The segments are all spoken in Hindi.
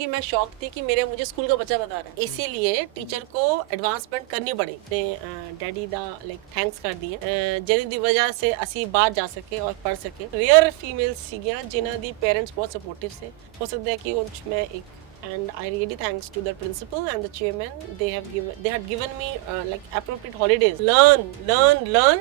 क्योंकि मैं शौक थी कि मेरे मुझे स्कूल का बच्चा बता रहा है, इसीलिए टीचर को एडवांसमेंट करनी पड़ी ते डैडी ਦਾ ਲਾਈਕ ਥੈਂਕਸ ਕਰਦੀ ਹਾਂ ਜਿਹਦੀ ਦੀ ਵਜ੍ਹਾ ਸੇ ਅਸੀਂ ਬਾਹਰ ਜਾ ਸਕੇ ਔਰ ਪੜ ਸਕੇ। ਰੇਅਰ ਫੀਮੇਲਸ ਸੀਗੀਆਂ ਜਿਨ੍ਹਾਂ ਦੀ ਪੇਰੈਂਟਸ ਬਹੁਤ ਸਪੋਰਟਿਵ ਸੇ, ਹੋ ਸਕਦਾ ਹੈ ਕਿ ਉਹ 'ਚ ਮੈਂ ਇੱਕ and I really thanks to the principal and the chairman. They had given me like appropriate holidays. Learn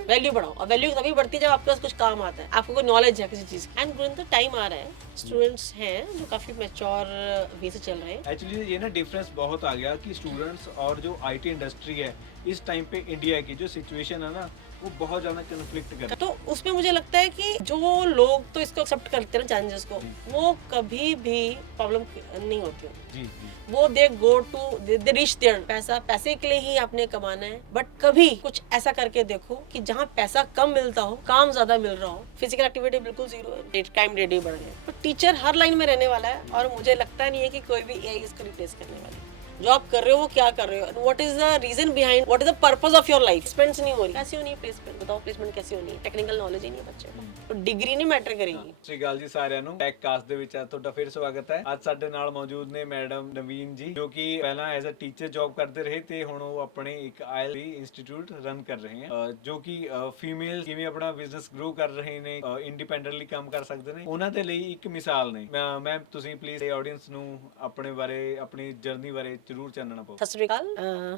value बढ़ाओ, और value तभी बढ़ती है जब आपके पास कुछ काम आता है, आपको कोई knowledge है किसी चीज की। and during the time आ रहा है स्टूडेंट्स हैं जो काफी मैच्योर वे से चल रहे हैं। एक्चुअली ये ना डिफरेंस बहुत आ गया कि स्टूडेंट्स और जो आईटी इंडस्ट्री है इस टाइम पे इंडिया की जो सिचुएशन है ना वो बहुत ज्यादा कन्फ्लिक्ट कर, तो उसमें मुझे लगता है कि जो लोग तो इसको एक्सेप्ट करते हैं ना चैलेंजेस को, वो कभी भी प्रॉब्लम नहीं होती। जी वो they go to they reach there, पैसे के लिए ही आपने कमाना है, बट कभी कुछ ऐसा करके देखो कि जहाँ पैसा कम मिलता हो काम ज्यादा मिल रहा हो। फिजिकल एक्टिविटी बिल्कुल जीरो है, टाइम रेडी बढ़ गए, तो टीचर हर लाइन में रहने वाला है और मुझे लगता नहीं है कि कोई भी एआई इसको रिप्लेस करने वाला है। जो आप कर रहे हो वो क्या कर रहे हो, what is the reason behind, what is the purpose of your life. Placements नहीं हो रही, कैसी होनी है प्लेसमेंट, बताओ प्लेसमेंट कैसी होनी है, टेक्निकल नॉलेज ही नहीं है बच्चे को, तो डिग्री नहीं मैटर करेगी। ਸਤਿ ਸ਼੍ਰੀ ਅਕਾਲ ਜੀ ਸਾਰਿਆਂ ਨੂੰ, ਟੈਕ ਕਾਸਟ ਦੇ ਵਿੱਚ ਤੁਹਾਡਾ ਫਿਰ ਸਵਾਗਤ ਹੈ। ਅੱਜ ਸਾਡੇ ਨਾਲ ਮੌਜੂਦ ਨੇ ਮੈਡਮ ਨਵੀਨ ਜੀ, ਜੋ ਕਿ ਪਹਿਲਾਂ ਐਜ਼ ਅ ਟੀਚਰ ਜੌਬ ਕਰਦੇ ਰਹੇ ਤੇ ਹੁਣ ਉਹ ਆਪਣੇ ਇੱਕ ਆਈਐਲਟੀ ਇੰਸਟੀਚਿਊਟ ਰਨ ਕਰ ਰਹੇ ਹਨ, ਜੋ ਕਿ ਫੀਮੇਲ ਕਿਵੇਂ ਆਪਣਾ ਬਿਜ਼ਨਸ ਗਰੋ ਕਰ ਰਹੇ ਨੇ, ਇੰਡੀਪੈਂਡੈਂਟਲੀ ਕੰਮ ਕਰ ਸਕਦੇ ਨੇ, ਉਹਨਾਂ ਦੇ ਲਈ ਇੱਕ ਮਿਸਾਲ ਨੇ। ਮੈਮ ਤੁਸੀਂ ਪਲੀਜ਼ ਆਡੀਅנס ਨੂੰ ਆਪਣੇ ਬਾਰੇ, ਆਪਣੀ ਜਰਨੀ ਬਾਰੇ ਜ਼ਰੂਰ ਚਾਨਣਾ ਪਾਓ। ਸਤਿ ਸ਼੍ਰੀ ਅਕਾਲ,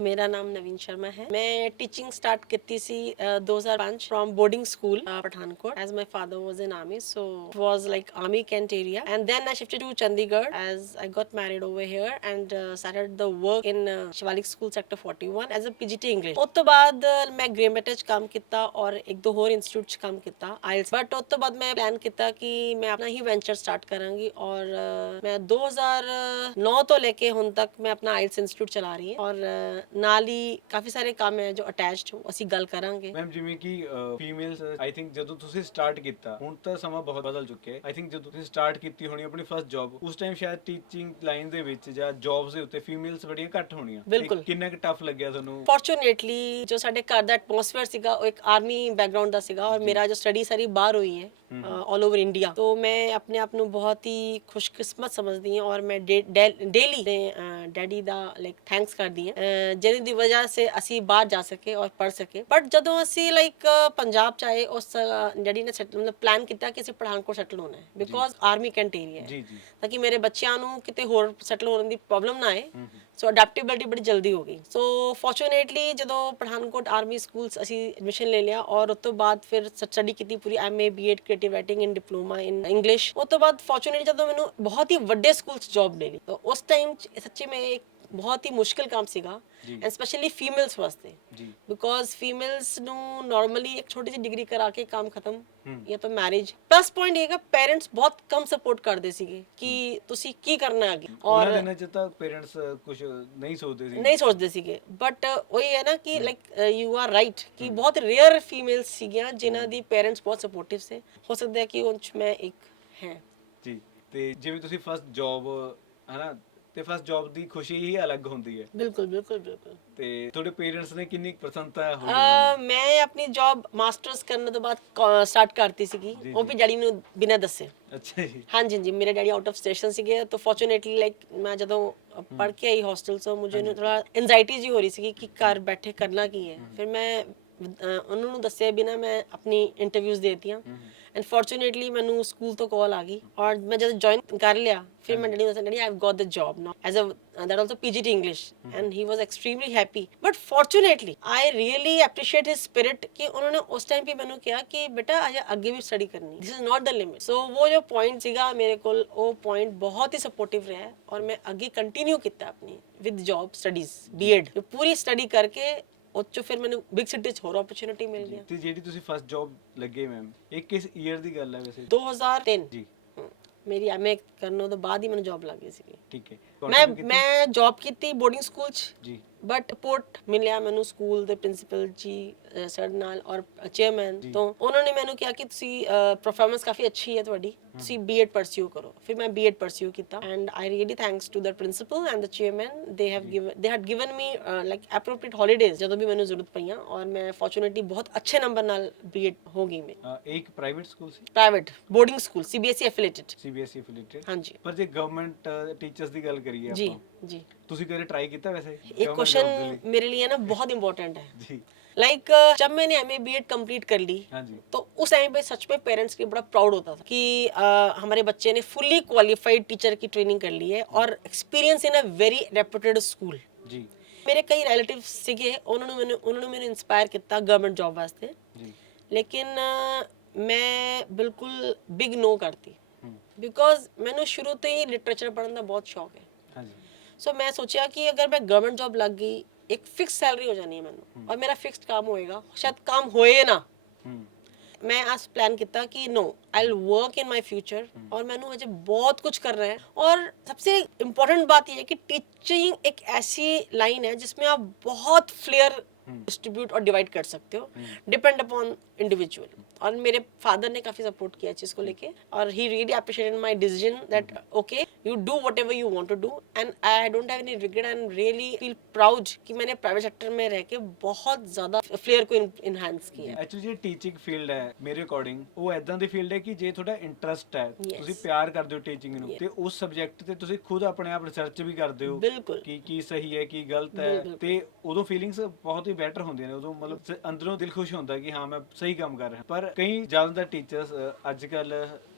ਮੇਰਾ ਨਾਮ ਨਵੀਨ ਸ਼ਰਮਾ ਹੈ। ਮੈਂ ਟੀਚਿੰਗ ਸਟਾਰਟ ਕੀਤੀ ਸੀ 2005 from boarding school Pathankot, as my father was in army, so it was like army Kent area, and then I shifted to Chandigarh as I got married over here and started the work in Shivalik School sector 41 as a PGT English। ਉਸ ਤੋਂ ਬਾਅਦ ਮੈਂ ਗ੍ਰੇਮੈਟ 'ਚ ਕੰਮ ਕੀਤਾ ਔਰ ਇੱਕ ਦੋ ਹੋਰ ਇੰਸਟੀਚਿਊਟ 'ਚ ਕੰਮ ਕੀਤਾ IELTS, ਬਟ ਉਸ ਤੋਂ ਬਾਅਦ ਮੈਂ ਪਲਾਨ ਕੀਤਾ ਕਿ ਮੈਂ ਆਪਣਾ ਹੀ ਵੈਂਚਰ ਸਟਾਰਟ ਕਰਾਂਗੀ ਔਰ ਮੈਂ 2009 ਤੋਂ ਲੈ ਕੇ ਹੁਣ ਤੱਕ ਮੈਂ ਆਪਣਾ IELTS ਇੰਸਟੀਚਿਊਟ ਚਲਾ ਰਹੀ ਹਾਂ ਔਰ ਨਾਲ ਹੀ ਕਾਫੀ ਸਾਰੇ ਕੰਮ ਹੈ ਜੋ ਅਟੈਚਡ ਅਸੀਂ ਗੱਲ ਕਰਾਂਗੇ। ਮੈਮ ਜਿਵੇਂ ਕਿ ਫੀਮੇਲਸ ਆਈ ਥਿੰਕ ਜਦੋਂ ਤੁਸੀਂ ਸਟਾਰਟ ਕੀਤਾ, ਹੁਣ ਤਾਂ ਸਮਾਂ ਬਹੁਤ ਬਦਲ ਚੁੱਕਿਆ ਹੈ, ਆਈ ਥਿੰਕ ਜਦੋਂ ਤੁਸੀਂ ਸਟਾਰਟ ਕੀਤੀ ਹੋਣੀ ਆਪਣੀ ਫਰਸਟ ਜੌਬ, ਉਸ ਟਾਈਮ ਸ਼ਾਇਦ ਟੀਚਿੰਗ ਲਾਈਨ ਦੇ ਵਿੱਚ ਜਾਂ ਜੌਬਸ ਦੇ ਉੱਤੇ ਫੀਮੇਲਸ ਬੜੀਆਂ ਘੱਟ ਹੋਣੀਆਂ। ਬਿਲਕੁਲ। ਕਿੰਨਾ ਕੁ ਟਫ ਲੱਗਿਆ ਤੁਹਾਨੂੰ? ਫੋਰਚੂਨੇਟਲੀ ਜੋ ਸਾਡੇ ਘਰ ਦਾ ਐਟਮੋਸਫੇਅਰ ਸੀਗਾ ਉਹ ਇੱਕ ਆਰਮੀ ਬੈਕਗ੍ਰਾਉਂਡ ਦਾ ਸੀਗਾ ਔਰ ਮੇਰਾ ਜੋ ਸਟੱਡੀ ਸਾਰੀ ਬਾਹਰ ਹੋਈ ਹੈ ऑल ओवर इंडिया, तो मैं अपने आप ਨੂੰ ਬਹੁਤ ਹੀ ਖੁਸ਼ਕਿਸਮਤ ਸਮਝਦੀ ਹਾਂ ਔਰ ਮੈਂ ਡੇਲੀ ਡੈਡੀ ਦਾ ਲਾਈਕ ਥੈਂਕਸ ਕਰਦੀ ਹਾਂ ਜਿਹਦੀ ਦੀ ਵਜ੍ਹਾ ਸੇ ਅਸੀਂ ਬਾਹਰ ਜਾ ਸਕੇ ਔਰ ਪੜ ਸਕੇ। ਬਟ ਜਦੋਂ ਅਸੀਂ ਲਾਈਕ ਪੰਜਾਬ ਚ ਆਏ, ਉਸ ਡੈਡੀ ਨੇ ਮਤਲਬ ਪਲਾਨ ਕੀਤਾ ਕਿ ਅਸੀਂ ਪਠਾਨਕੋਟ ਸੈਟਲ ਹੋਣਾ ਹੈ ਬਿਕੋਜ਼ ਆਰਮੀ ਕੈਂਟ ਏਰੀਆ ਹੈ, ਤਾਂ ਕਿ ਮੇਰੇ ਬੱਚਿਆਂ ਨੂੰ ਕਿਤੇ ਹੋਰ ਸੈਟਲ ਹੋਣ ਦੀ ਪ੍ਰੋਬਲਮ ਨਾ ਆਏ। ਸੋ ਅਡੈਪਟੇਬਿਲਿਟੀ ਬੜੀ ਜਲਦੀ ਹੋ ਗਈ। ਸੋ ਫੋਰਚੂਨੇਟਲੀ ਜਦੋਂ ਪਠਾਨਕੋਟ ਆਰਮੀ ਸਕੂਲਸ ਅਸੀਂ ਐਡਮਿਸ਼ਨ ਲੈ ਲਿਆ ਔਰ ਉਸ ਤੋਂ ਬਾਅਦ ਫਿਰ ਸਟੱਡੀ ਕੀਤੀ ਪੂਰੀ MA BEd creative writing in diploma in English. ਉਸ ਤੋਂ ਬਾਅਦ ਫੋਰਚੂਨੇਟਲੀ ਜਦੋਂ ਮੈਨੂੰ ਬਹੁਤ ਹੀ ਵੱਡੇ ਸਕੂਲ 'ਚ ਜੌਬ ਮਿਲੀ, ਤਾਂ ਉਸ ਟਾਈਮ ਸੱਚੀ ਮੈਂ ਇੱਕ ਬਹੁਤ ਹੀ ਮੁਸ਼ਕਿਲ ਕੰਮ ਸੀਗਾ ਐਂਡ ਸਪੈਸ਼ਲੀ ਫੀਮੇਲਸ ਵਾਸਤੇ, ਬਿਕੋਜ਼ ਫੀਮੇਲਸ ਨੂੰ ਨਾਰਮਲੀ ਇੱਕ ਛੋਟੀ ਜਿਹੀ ਡਿਗਰੀ ਕਰਾ ਕੇ ਕੰਮ ਖਤਮ ਜਾਂ ਤਾਂ ਮੈਰਿਜ। ਪਲੱਸ ਪੁਆਇੰਟ ਇਹ ਹੈਗਾ ਪੇਰੈਂਟਸ ਬਹੁਤ ਕਮ ਸਪੋਰਟ ਕਰਦੇ ਸੀਗੇ ਕਿ ਤੁਸੀਂ ਕੀ ਕਰਨਾ ਅੱਗੇ, ਔਰ ਉਹਨਾਂ ਦਿਨਾਂ 'ਚ ਤਾਂ ਪੇਰੈਂਟਸ ਕੁਝ ਨਹੀਂ ਸੋਚਦੇ ਸੀਗੇ। ਬਟ ਉਹੀ ਹੈ ਨਾ ਕਿ ਲਾਈਕ ਯੂ ਆਰ ਰਾਈਟ ਕਿ ਬਹੁਤ ਰੇਅਰ ਫੀਮੇਲਸ ਸੀਗੀਆਂ ਜਿਨ੍ਹਾਂ ਦੀ ਪੇਰੈਂਟਸ ਬਹੁਤ ਸਪੋਰਟਿਵ ਸੇ, ਹੋ ਸਕਦਾ ਹੈ ਕਿ ਉਹ 'ਚ ਮੈਂ ਇੱਕ ਹੈ ਜੀ। ਤੇ ਜਿਵੇਂ ਤੁਸੀਂ ਫਸਟ ਜੌਬ ਹਨਾ, ਤੇ ਫਸਟ ਜੌਬ ਦੀ ਖੁਸ਼ੀ ਹੀ ਅਲੱਗ ਹੁੰਦੀ ਹੈ। ਬਿਲਕੁਲ ਬਿਲਕੁਲ ਬਿਲਕੁਲ। ਤੇ ਤੁਹਾਡੇ ਪੇਰੈਂਟਸ ਨੇ ਕਿੰਨੀ ਪ੍ਰਸੰਨਤਾ ਹੋਈ? ਮੈਂ ਆਪਣੀ ਜੌਬ ਮਾਸਟਰਸ ਕਰਨ ਤੋਂ ਬਾਅਦ ਸਟਾਰਟ ਕਰਤੀ ਸੀਗੀ, ਉਹ ਵੀ ਡੈਡੀ ਨੂੰ ਬਿਨਾਂ ਦੱਸੇ। ਅੱਛਾ ਜੀ। ਹਾਂਜੀ ਹਾਂਜੀ, ਮੇਰੇ ਡੈਡੀ ਆਊਟ ਆਫ ਸਟੇਸ਼ਨ ਸੀਗੇ, ਤਾਂ ਫੋਰਚੂਨੇਟਲੀ ਲਾਈਕ ਮੈਂ ਜਦੋਂ ਪੜ੍ਹ ਕੇ ਆਈ ਹੌਸਟਲ ਤੋਂ ਮੁझे ਥੋੜਾ ਐਂਜ਼ਾਈਟੀ ਜੀ ਹੋ ਰਹੀ ਸੀਗੀ ਕਿ ਘਰ ਬੈਠੇ ਕਰਨਾ ਕੀ ਹੈ। ਫਿਰ ਮੈਂ ਉਹਨਾਂ ਨੂੰ ਦੱਸਿਆ ਬਿਨਾਂ ਮੈਂ ਆਪਣੀ ਇੰਟਰਵਿਊਜ਼ ਦੇਤੀਆਂ ਐਂਡ ਫੋਰਚੂਨੇਟਲੀ ਮੈਨੂੰ ਸਕੂਲ ਤੋਂ ਕਾਲ ਆ ਗਈ ਔਰ ਮੈਂ ਜਦੋਂ ਜੁਆਇਨ ਕਰ ਲਿਆ ਫਿਰ ਮੈਂ ਡੈਡੀ ਨੂੰ ਦੱਸਿਆ, daddy I have got the job now as a that also PGT English, and he was extremely happy. But fortunately I really appreciate his spirit कि उन्होंने उस टाइम पे मैंने किया कि बेटा आगे भी स्टडी करनी, this is not the limit। so वो जो पॉइंट सीगा मेरे को, वो पॉइंट बहुत ही सपोर्टिव रहा है और मैं आगे कंटिन्यू किया अपनी विद जॉब स्टडीज BEd पूरी स्टडी करके ਉਹ 'ਚੋਂ ਫਿਰ ਮੈਨੂੰ ਬਿਗ ਸਿਟੀ 'ਚ ਹੋਰ ਓਪਰਚੁਨਿਟੀ ਮਿਲ ਗਈ। ਤੇ ਜਿਹੜੀ ਤੁਸੀਂ ਫਸਟ ਜੌਬ ਲੱਗੇ ਮੈਮ, ਇਹ ਕਿਸ ਈਅਰ ਦੀ ਗੱਲ ਹੈ ਵੈਸੇ? 2003 ਜੀ। ਮੇਰੀ MA ਕਰਨ ਤੋਂ ਬਾਅਦ ਹੀ ਮੈਨੂੰ ਜੌਬ ਲੱਗ ਗਈ ਸੀ। ਠੀਕ ਹੈ। ਮੈਂ ਜੌਬ ਕੀਤੀ ਬੋਰਡਿੰਗ ਸਕੂਲ 'ਚ ਜੀ ਬਟ ਸਪੋਰਟ ਮਿਲਿਆ ਮੈਨੂੰ ਸਕੂਲ ਦੇ ਪ੍ਰਿੰਸੀਪਲ ਜੀ ਸਰ ਨਾਲ ਔਰ ਚੇਅਰਮੈਨ ਤੋਂ। ਉਹਨਾਂ ਨੇ ਮੈਨੂੰ ਕਿਹਾ ਕਿ ਤੁਸੀਂ ਪਰਫਾਰਮੈਂਸ ਕਾਫੀ ਅੱਛੀ ਹੈ ਤੁਹਾਡੀ, ਤੁਸੀਂ ਬੀਐਡ ਪਰਸਿਊ ਕਰੋ। ਫਿਰ ਮੈਂ ਬੀਐਡ ਪਰਸਿਊ ਕੀਤਾ and I really thanks to the principal and the chairman. They had given me like appropriate holidays ਜਦੋਂ ਵੀ ਮੈਨੂੰ ਜ਼ਰੂਰਤ ਪਈਆਂ, ਔਰ ਮੈਂ ਫੋਰਚੂਨੇਟਲੀ ਬਹੁਤ ਅੱਛੇ ਨੰਬਰ ਨਾਲ ਬੀਐਡ ਹੋ ਗਈ ਮੈਂ। ਇੱਕ ਪ੍ਰਾਈਵੇਟ ਸਕੂਲ ਸੀ? Private boarding school, CBSE affiliated. CBSE affiliated. ਹਾਂਜੀ। ਪਰ ਜੇ ਗਵਰਨਮੈਂਟ ਟੀचर्स ਦੀ ਗੱਲ ਕਰੀਏ जी ਆਪਾਂ, जी। ਤੁਸੀਂ ਕਦੇ ਟਰਾਈ ਕੀਤਾ ਵੈਸੇ? एक क्वेश्चन मेरे लिए ना बहुत इंपॉर्टेंट है। जी। लाइक जब मैंने एमए बीएड कंप्लीट कर ली, हाँ जी। तो उस टाइम पे सच में पेरेंट्स के बड़ा प्राउड होता था कि हमारे बच्चे ने फुल्ली क्वालिफाइड टीचर की ट्रेनिंग कर ली है और experience in a very reputed school. जी। मेरे कई रिलेटिव्स सीगे, उन्होंने मैंने इंस्पायर किया गवर्नमेंट जॉब वास्ते। जी। लेकिन मैं बिल्कुल बिग नो करती, बिकॉज मैंने शुरू तो ही लिटरेचर पढ़ने का बहुत शौक है। हाँ जी। सो मैं सोचा कि अगर मैं गवर्नमेंट जॉब लग गई, एक फिक्स सैलरी हो जानी है मैंने और मेरा फिक्स्ड काम होएगा, शायद काम होए ना। मैं आज प्लान किया कि no, I will work in my future, और मैंने मुझे बहुत कुछ कर रहे हैं। और सबसे इम्पोर्टेंट बात यह है कि टीचिंग एक ऐसी लाइन है जिसमें आप बहुत फ्लेयर डिस्ट्रीब्यूट और डिवाइड कर सकते हो, डिपेंड अपॉन इंडिविजुअल। और मेरे फादर ने काफी सपोर्ट किया चीज को लेके, और he really appreciated my decision that okay you do whatever you want to do, and I don't have any regret and really feel proud कि मैंने प्राइवेट सेक्टर में रह के बहुत ज्यादा फ्लेयर को इनहांस किया। ਐਕਚੁਅਲੀ ਜਿਹੜੀ ਟੀਚਿੰਗ ਫੀਲਡ ਹੈ ਮੇਰੇ ਅਕੋਰਡਿੰਗ ਉਹ ਐਦਾਂ ਦੀ ਫੀਲਡ ਹੈ ਕਿ ਜੇ ਤੁਹਾਡਾ ਇੰਟਰਸਟ ਹੈ, Yes. ਤੁਸੀਂ ਪਿਆਰ ਕਰਦੇ ਹੋ ਟੀਚਿੰਗ ਨੂੰ, ਤੇ ਉਸ ਸਬਜੈਕਟ ਤੇ ਤੁਸੀਂ ਖੁਦ ਆਪਣੇ ਆਪ ਰਿਸਰਚ ਵੀ ਕਰਦੇ ਹੋ ਬਿਲਕੁਲ। ਕਿ ਕੀ ਸਹੀ ਹੈ ਕੀ ਗਲਤ ਹੈ, ਬਿਲਕੁਲ। ਤੇ ਉਦੋਂ ਫੀਲਿੰਗਸ ਬਹੁਤ ਹੀ ਬੈਟਰ ਹੁੰਦੀਆਂ ਨੇ। ਉਦੋਂ ਮਤਲਬ ਅੰਦਰੋਂ ਦਿਲ ਖੁਸ਼ ਹੁੰਦਾ ਕਿ ਹਾਂ ਮੈਂ ਸਹੀ ਕੰਮ ਕਰ ਰਿਹਾ। ਪਰ ਕਈ ਜ਼ਿਆਦਾਤਰ ਟੀਚਰਸ ਅੱਜ ਕੱਲ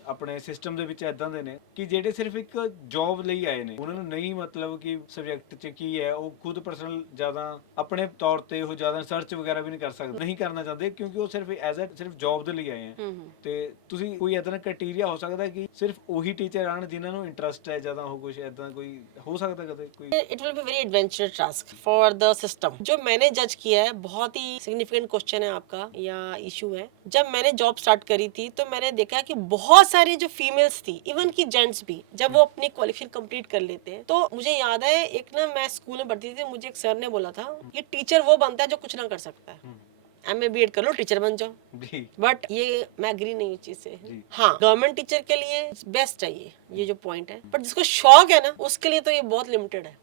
ਆਪਣੇ ਸਿਸਟਮ ਦੇ ਵਿੱਚ ਐਦਾਂ ਦੇ ਨੇ ਕਿ ਜਿਹੜੇ ਸਿਰਫ ਇੱਕ ਜੌਬ ਲਈ ਆਏ ਨੇ, ਉਹਨਾਂ ਨੂੰ ਨਹੀਂ ਮਤਲਬ ਕਿ ਸਬਜੈਕਟ 'ਚ ਕੀ ਹੈ, ਉਹ ਖੁਦ ਪਰਸਨਲ ਜ਼ਿਆਦਾ ਆਪਣੇ ਤੌਰ ਤੇ ਉਹ ਜ਼ਿਆਦਾ ਰਿਸਰਚ ਵਗੈਰਾ ਵੀ ਨਹੀਂ ਕਰ ਸਕਦੇ, ਨਹੀਂ ਕਰਨਾ ਚਾਹੁੰਦੇ, ਕਿਉਂਕਿ ਉਹ ਸਿਰਫ ਐਜ਼ ਅ ਸਿਰਫ ਜੌਬ ਦੇ ਲਈ ਆਏ ਆ। ਤੇ ਤੁਸੀਂ ਕੋਈ ਐਦਾਂ ਦਾ ਕ੍ਰਾਈਟੇਰੀਆ ਹੋ ਸਕਦਾ ਕਿ ਸਿਰਫ ਉਹੀ ਟੀਚਰ ਆਣ ਜਿਨ੍ਹਾਂ ਨੂੰ ਇੰਟਰਸਟ ਹੈ ਜ਼ਿਆਦਾ, ਉਹ ਕੁਝ ਐਦਾਂ ਕੋਈ ਹੋ ਸਕਦਾ ਕਦੇ ਕੋਈ? It will be very adventure task for the system. जो मैंने जज किया है, बहुत ही सिग्निफिकेंट क्वेश्चन है आपका या इशू है। जब मैंने जॉब स्टार्ट करी थी तो मैंने देखा कि बहुत सारे जो फीमेल्स थी, इवन की जेंट्स भी, जब वो अपनी क्वालिफिकेशन कंप्लीट कर लेते हैं, तो मुझे याद है एक ना मैं स्कूल में पढ़ती थी, मुझे एक सर ने बोला था कि टीचर वो बनता है जो कुछ ना कर सकता है, एमए बीएड कर लो टीचर बन जाओ। जी। बट ये मैं एग्री नहीं इस चीज से। जी। हाँ, गवर्नमेंट टीचर के लिए बेस्ट है ये जो पॉइंट है, बट जिसको शौक है ना उसके लिए तो ये बहुत लिमिटेड है।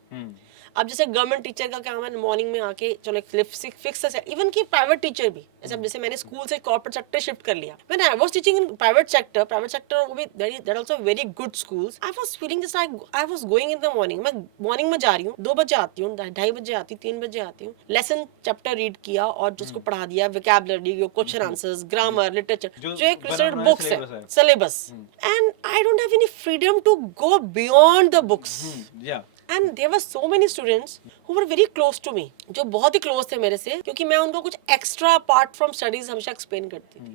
अब जैसे गवर्नमेंट टीचर का काम है मॉर्निंग में आके चलो फिक्स है, इवन की प्राइवेट टीचर भी, जैसे मैंने स्कूल से कॉर्पोरेट सेक्टर शिफ्ट कर लिया, when I was teaching in private sector वो भी that also very good schools, I was feeling just I was going in the morning. मैं मॉर्निंग में जा रही हूँ, 2 बजे आती हूँ, 2:30 बजे आती हूँ, 3 बजे आती हूँ, लेसन चैप्टर रीड किया और जिसको पढ़ा दिया, vocabulary, question answers, grammar, literature, जो एक रिसर्च बुक्स है, syllabus, and I don't have any freedom to go beyond the books. या and there were so many students who were very close to me, जो बहुत ही क्लोज थे मेरे से, क्योंकि मैं उनको कुछ एक्स्ट्रा अपार्ट फ्रॉम स्टडीज हमेशा एक्सप्लेन करती थी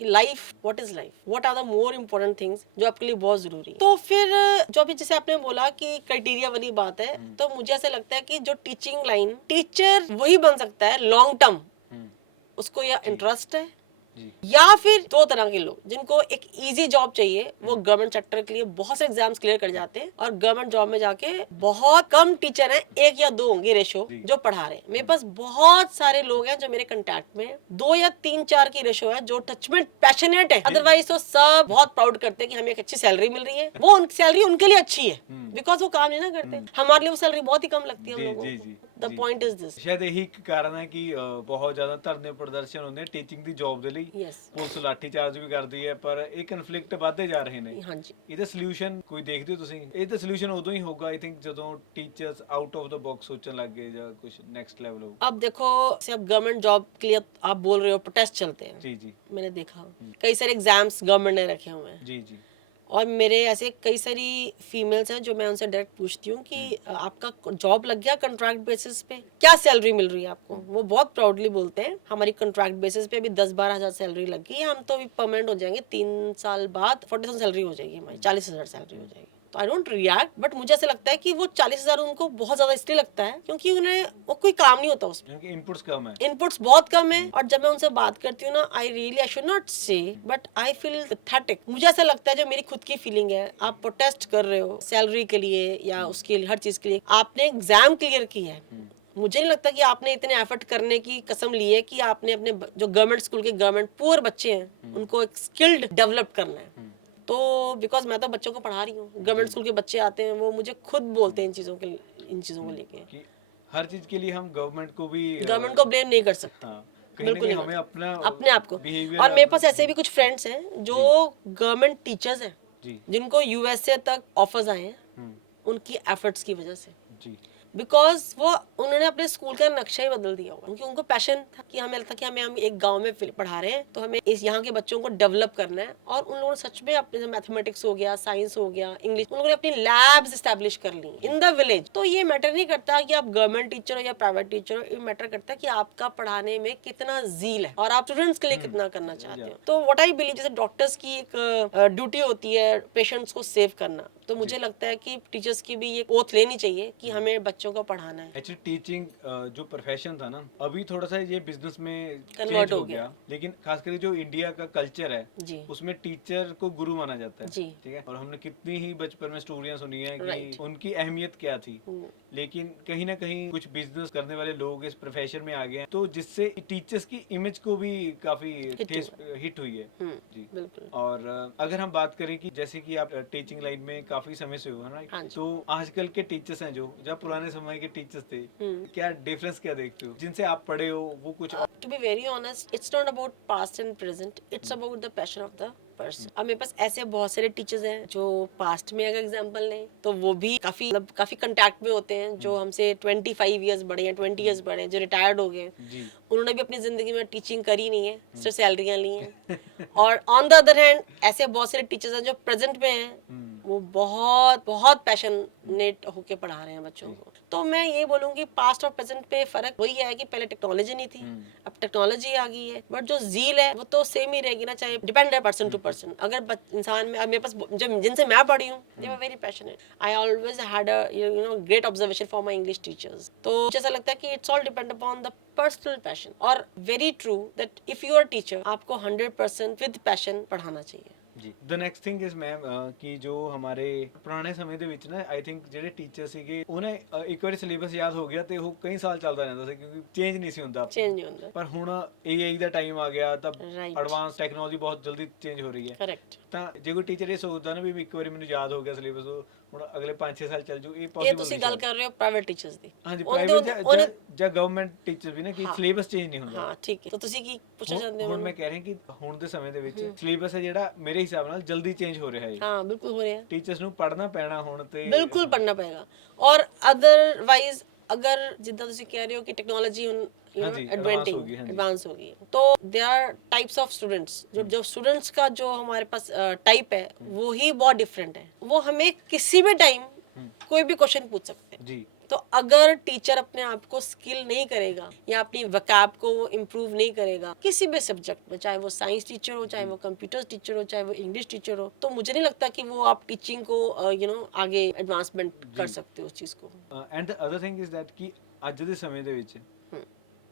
कि life, what is life, what are the more important things जो आपके लिए बहुत जरूरी है। तो फिर जो अभी जैसे आपने बोला कि क्राइटेरिया वाली बात है, तो मुझे ऐसा लगता है कि जो टीचिंग लाइन, टीचर वही बन सकता है लॉन्ग टर्म, उसको या इंटरेस्ट है, या फिर 2 तरह के लोग जिनको एक इजी जॉब चाहिए, वो गवर्नमेंट सेक्टर के लिए बहुत से एग्जाम्स क्लियर कर जाते हैं, और गवर्नमेंट जॉब में जाके बहुत कम टीचर हैं, 1 या 2 होंगे रेशो जो पढ़ा रहे हैं। मेरे पास बहुत सारे लोग हैं जो मेरे कंटैक्ट में 2 या 3-4 की रेशो है जो टच में पैशनेट है, अदरवाइज तो सब बहुत प्राउड करते हैं कि हमें एक अच्छी सैलरी मिल रही है। वो सैलरी उनके लिए अच्छी है बिकॉज वो काम नहीं ना करते, हमारे लिए वो सैलरी बहुत ही कम लगती है हम लोगों को। The point is this. शायद यही ਇੱਕ ਕਾਰਨ ਹੈ ਕਿ ਬਹੁਤ ਜ਼ਿਆਦਾ ਧਰਨੇ ਪ੍ਰਦਰਸ਼ਨ ਹੁੰਦੇ ਨੇ ਟੀਚਿੰਗ ਦੀ ਜੌਬ ਦੇ ਲਈ। Yes। ਪੁਲਿਸ ਲਾਠੀ ਚਾਰਜ ਵੀ ਕਰਦੀ ਹੈ, ਪਰ ਇਹ ਕਨਫਲਿਕਟ ਵੱਧਦੇ ਜਾ ਰਹੇ ਨੇ। ਹਾਂਜੀ। ਇਹਦਾ ਸੋਲੂਸ਼ਨ ਕੋਈ ਦੇਖਦੇ ਹੋ ਤੁਸੀਂ? ਇਹਦਾ ਸੋਲੂਸ਼ਨ ਉਦੋਂ ਹੀ ਹੋਊਗਾ ਆਈ ਥਿੰਕ ਜਦੋਂ teachers out of the box सोचने लग गए या कुछ नेक्स्ट लेवल हो। अब देखो, से अब गवर्नमेंट जॉब के लिए आप बोल रहे हो प्रोटेस्ट चलते हैं। जी जी। मैंने देखा कई सारे एग्जाम्स गवर्नमेंट ने रखे हुए हैं। जी जी। और मेरे ऐसे कई सारी फीमेल्स हैं जो मैं उनसे डायरेक्ट पूछती हूँ कि आपका जॉब लग गया कंट्रैक्ट बेसिस पे, क्या सैलरी मिल रही है आपको? वो बहुत प्राउडली बोलते हैं हमारी कंट्रैक्ट बेसिस पे अभी 10-12 हज़ार सैलरी लग गई है, हम तो अभी परमानेंट हो जाएंगे, 3 साल बाद 40,000 सैलरी हो जाएगी हमारी, 40,000 सैलरी हो जाएगी। तो आई डोंट रिएक्ट, बट मुझे ऐसा लगता है कि वो 40,000 उनको बहुत ज्यादा इसलिए लगता है क्योंकि उन्हें वो कोई काम नहीं होता उसमें, क्योंकि इनपुट्स कम है, इनपुट्स बहुत कम है। और जब मैं उनसे बात करती हूँ ना, आई शुड नॉट से, बट आई फील पैथेटिक। मुझे ऐसा लगता है जो मेरी खुद की फीलिंग है, आप प्रोटेस्ट कर रहे हो सैलरी के लिए या उसके लिए, हर चीज के लिए, आपने एग्जाम क्लियर की है, मुझे नहीं लगता कि आपने इतने एफर्ट करने की कसम ली है कि आपने अपने जो गवर्नमेंट स्कूल के गवर्नमेंट पुअर बच्चे हैं उनको एक स्किल्ड डेवलप करना है। तो बिकॉज मैं तो बच्चों को पढ़ा रही हूँ, गवर्नमेंट स्कूल के बच्चे आते हैं, वो मुझे खुद बोलते हैं इन चीज़ों को लेके। कि हर चीज के लिए हम गवर्नमेंट को भी गवर्नमेंट को ब्लेम नहीं कर सकते, हाँ, कहीं ना बिल्कुल कहीं नहीं हमें कर अपना सकते, अपने आप को। behavior और मेरे पास ऐसे भी कुछ फ्रेंड्स हैं जो गवर्नमेंट टीचर्स हैं, जी जिनको यूएसए तक ऑफर्स आए हैं हम्म, उनकी एफर्ट्स की वजह से, जी बिकॉज वो उन्होंने अपने स्कूल का नक्शा ही बदल दिया हुआ, क्योंकि उनको पैशन था कि हमें लगता कि हम एक गांव में पढ़ा रहे हैं तो हमें इस यहाँ के बच्चों को डेवलप करना है। और उन लोगों ने सच में अपने मैथमेटिक्स हो गया, साइंस हो गया, इंग्लिश, उन लोगों ने अपनी लैब्स एस्टैब्लिश कर ली इन द विलेज। तो ये मैटर नहीं करता कि आप गवर्नमेंट टीचर हो या प्राइवेट टीचर हो, ये मैटर करता है कि आपका पढ़ाने में कितना जील है और आप स्टूडेंट्स के लिए कितना करना चाहते हो। तो व्हाट आई बिलीव, जैसे डॉक्टर्स की एक ड्यूटी होती है पेशेंट्स को सेव करना, तो मुझे लगता है कि टीचर्स की भी ये ओथ लेनी चाहिए कि हमें बच्चों को पढ़ाना है। एक्चुअली टीचिंग जो प्रोफेशन था ना, अभी थोड़ा सा ये बिजनेस में Convert चेंज हो हो गया, लेकिन खास करके जो इंडिया का कल्चर है जी उसमें टीचर को गुरु माना जाता है। जी ठीक है, और हमने कितनी ही बचपन में स्टोरियां सुनी है कि Right. उनकी अहमियत क्या थी। लेकिन कहीं ना कहीं कुछ बिजनेस करने वाले लोग इस प्रोफेशन में आ गए हैं, तो जिससे टीचर्स की इमेज को भी काफी हिट हुई है। जी बिल्कुल। और अगर हम बात करें कि जैसे कि आप टीचिंग लाइन में काफी समय से हो, है हाँ ना, जी। तो आजकल के टीचर्स हैं जो जब पुराने समय के टीचर्स थे, क्या डिफरेंस क्या देखते हो? जिनसे आप पढ़े हो वो कुछ To be very honest, it's not about past and present. It's about the passion of the person. अब मेरे पास ऐसे बहुत सारे टीचर्स हैं जो पास्ट में अगर एग्जांपल लें तो वो भी काफी कांटेक्ट में होते हैं, जो हमसे 25 इयर्स बड़े हैं, 20 इयर्स बड़े हैं, जो रिटायर्ड हो गए हैं। जी उन्होंने भी अपनी जिंदगी में टीचिंग करी नहीं है, सिर्फ सैलरियां ली हैं। और ऑन द अदर हैंड ऐसे बहुत सारे टीचर्स हैं जो प्रेजेंट में हैं, वो बहुत बहुत पैशनेट होके पढ़ा रहे हैं बच्चों को। तो मैं ये बोलूँगी पास्ट और प्रेजेंट पे फर्क वही है कि पहले टेक्नोलॉजी नहीं थी, अब टेक्नोलॉजी आ गई है, बट जो जील है वो तो सेम ही रहेगी ना, चाहे डिपेंड है पर्सन टू पर्सन। अगर इंसान में, अब मेरे पास जो जिनसे मैं पढ़ी हूँ, they were very passionate. I always had a great observation for my English teachers. तो मुझे ऐसा लगता है कि it's all depend upon the personal passion. और very true that if you are teacher, आपको 100% विद पैशन पढ़ाना चाहिए। ਜੀ the next thing is ma'am ਕਿ ਜੋ ਹਮਾਰੇ ਪੁਰਾਣੇ ਸਮੇਂ ਦੇ ਵਿੱਚ ਨਾ ਆਈ ਥਿੰਕ ਜਿਹੜੇ ਟੀਚਰ ਸੀਗੇ ਉਹਨੇ ਇੱਕ ਵਾਰੀ ਸਿਲੇਬਸ ਯਾਦ ਹੋ ਗਿਆ ਤੇ ਉਹ ਕਈ ਸਾਲ ਚੱਲਦਾ ਰਹਿੰਦਾ ਸੀ ਕਿਉਂਕਿ ਚੇਂਜ ਨਹੀਂ ਸੀ ਹੁੰਦਾ। चेंज नहीं होता। ਪਰ ਹੁਣ AI ਦਾ ਟਾਈਮ ਆ ਗਿਆ ਤਾਂ Right. ਐਡਵਾਂਸ ਟੈਕਨੋਲੋਜੀ ਬਹੁਤ ਜਲਦੀ ਚੇਂਜ ਹੋ ਰਹੀ ਹੈ। करेक्ट। ਤਾਂ ਜੇ ਕੋਈ ਟੀਚਰ ਇਹ ਸੋਚਦਾ ਨਾ ਵੀ ਇੱਕ ਵਾਰੀ ਮੈਨੂੰ ਯਾਦ ਹੋ ਗਿਆ ਸਿਲੇਬਸ, ਹੁਣ ਅਗਲੇ 5-6 ਸਾਲ ਚੱਲ ਜੂ, ਇਹ ये ਪੋਸੀਬਲ ਤੁਸੀਂ ਨਹੀਂ ਗੱਲ ਕਰ ਰਹੇ ਹੋ ਪ੍ਰਾਈਵੇਟ ਟੀਚਰਸ ਦੀ। ਹਾਂਜੀ ਉਹਦੇ- ਪ੍ਰਾਈਵੇਟ ਜਾਂ ਗਵਰਨਮੈਂਟ ਟੀਚਰ ਵੀ ਨਾ ਕਿ ਸਿਲੇਬਸ ਚੇਂਜ ਨਹੀਂ ਹੁੰਦਾ। ਹਾਂ ਠੀਕ ਹੈ। ਤਾਂ ਤੁਸੀਂ ਕੀ ਪੁੱਛਣਾ ਚਾਹੁੰਦੇ ਹੋ ਹੁਣ ਮੈਨੂੰ? ਮੈਂ ਕਹਿ ਰਿਹਾ ਕਿ ਹੁਣ ਦੇ ਸਮੇਂ ਦੇ ਵਿੱਚ ਸਿਲੇਬਸ ਹੈ ਜਿਹੜਾ ਮੇਰੇ ਹਿਸਾਬ ਨਾਲ ਜਲਦੀ ਚੇਂਜ ਹੋ ਰਿਹਾ ਹੈ। हाँ बिल्कुल हो रहे हैं, ਟੀਚਰਸ ਨੂੰ ਪੜ੍ਹਨਾ ਪੈਣਾ ਹੁਣ ਤੇ बिल्कुल पढ़ना पड़ेगा। और अदरवाइज अगर जितना ਤੁਸੀਂ ਕਹਿ ਰਹੇ ਹੋ ਕਿ ਟੈਕਨੋਲੋਜੀ ਹੁਣ हाँ जी, advance एडवांस होगी, हाँ जी। एडवांस होगी, तो they are types of students. जो स्टूडेंट्स का जो हमारे पास टाइप है वो ही बहुत डिफरेंट है। वो हमें किसी भी टाइम कोई भी क्वेश्चन पूछ सकते हैं। जी तो अगर टीचर अपने आप को स्किल नहीं करेगा या अपनी वकाब को इम्प्रूव नहीं करेगा किसी भी सब्जेक्ट में, चाहे वो साइंस टीचर हो, चाहे वो कंप्यूटर टीचर हो, चाहे वो इंग्लिश टीचर हो, तो मुझे नहीं लगता कि वो आप टीचिंग को आगे एडवांसमेंट कर सकते हो उस चीज़ को। And the other thing is that ਕਿ ਅੱਜ ਦੇ ਸਮੇਂ ਦੇ ਵਿੱਚ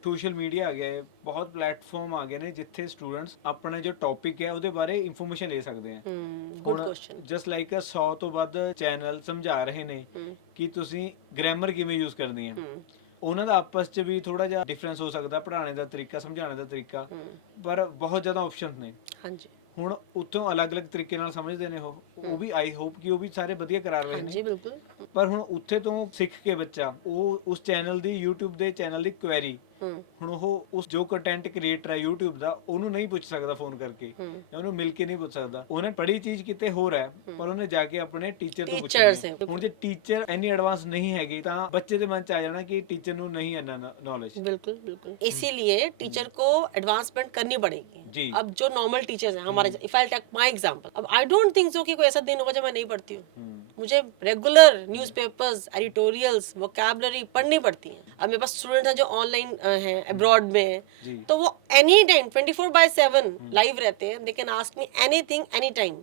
ਸੋਸ਼ਲ ਮੀਡੀਆ ਆ ਗਿਆ ਹੈ, ਬਹੁਤ ਪਲੇਟਫਾਰਮ ਆ ਗਏ ਨੇ ਜਿੱਥੇ ਸਟੂਡੈਂਟਸ ਆਪਣੇ ਜੋ ਟੌਪਿਕ ਹੈ ਉਹਦੇ ਬਾਰੇ ਇਨਫੋਰਮੇਸ਼ਨ ਲੈ ਸਕਦੇ ਆ। Good question. ਜਸਟ ਲਾਈਕ 100 ਤੋਂ ਵੱਧ ਚੈਨਲ ਸਮਝਾ ਰਹੇ ਨੇ ਕਿ ਤੁਸੀਂ ਗ੍ਰਾਮਰ ਕਿਵੇਂ ਯੂਜ਼ ਕਰਨੀ ਹੈ। ਉਹਨਾਂ ਦਾ ਆਪਸ 'ਚ ਵੀ ਥੋੜਾ ਜਿਹਾ ਡਿਫਰੈਂਸ ਹੋ ਸਕਦਾ, ਪੜ੍ਹਾਉਣੇ ਦਾ ਤਰੀਕਾ, ਸਮਝਾਉਣੇ ਦਾ ਤਰੀਕਾ, ਪਰ ਬਹੁਤ ਜ਼ਿਆਦਾ ਆਪਸ਼ਨਸ ਨੇ। हाँ जी ਹੁਣ ਉੱਥੋਂ ਅਲੱਗ-ਅਲੱਗ ਤਰੀਕੇ ਨਾਲ ਸਮਝਦੇ ਨੇ ਉਹ ਵੀ ਆਈ ਹੋਪ ਕਿ ਉਹ ਵੀ ਸਾਰੇ ਵਧੀਆ ਕਰਾ ਰਹੇ हाँ ਨੇ। जी बिल्कुल। ਪਰ ਹੁਣ ਉੱਥੇ ਤੋਂ ਸਿੱਖ ਕੇ ਬੱਚਾ ਉਹ ਉਸ ਚੈਨਲ ਦੀ YouTube ਦੇ ਚੈਨਲ ਦੀ ਕੁਐਰੀ, ਹੁਣ ਉਹ ਉਸ ਜੋ ਕੰਟੈਂਟ ਕ੍ਰੀਏਟਰ ਹੈ YouTube ਦਾ ਉਹਨੂੰ ਨਹੀਂ ਪੁੱਛ ਸਕਦਾ ਫੋਨ ਕਰਕੇ ਜਾਂ ਉਹਨੂੰ ਮਿਲ ਕੇ ਨਹੀਂ ਪੁੱਛ ਸਕਦਾ। ਉਹਨੇ ਪੜ੍ਹੀ ਚੀਜ਼ ਕਿਤੇ ਹੋਰ ਹੈ ਪਰ ਉਹਨੇ ਜਾ ਕੇ ਆਪਣੇ ਟੀਚਰ ਤੋਂ ਪੁੱਛਣੀ ਹੈ। ਹੁਣ ਜੇ ਟੀਚਰ ਇੰਨੀ ਐਡਵਾਂਸ ਨਹੀਂ ਹੈਗੀ ਤਾਂ ਬੱਚੇ ਦੇ ਮਨ 'ਚ ਆ ਜਾਣਾ ਕਿ ਟੀਚਰ ਨੂੰ नहीं है नॉलेज। बिल्कुल बिल्कुल। इसीलिए टीचर को एडवांसमेंट करनी पड़ेगी जी। अब जो नॉर्मल टीचर्स हैं हमारे, if I take my example, अब आई डोंट थिंक सो कि कोई ऐसा दिन होगा जब मैं नहीं पढ़ती हूँ। मुझे रेगुलर न्यूज़पेपर्स, एडिटोरियल्स, वोकैबुलरी पढ़नी पड़ती है। अब मेरे पास स्टूडेंट हैं जो ऑनलाइन हैं, अब्रॉड में हैं, तो वो एनी टाइम 24/7 लाइव रहते हैं। They can ask me anything any time.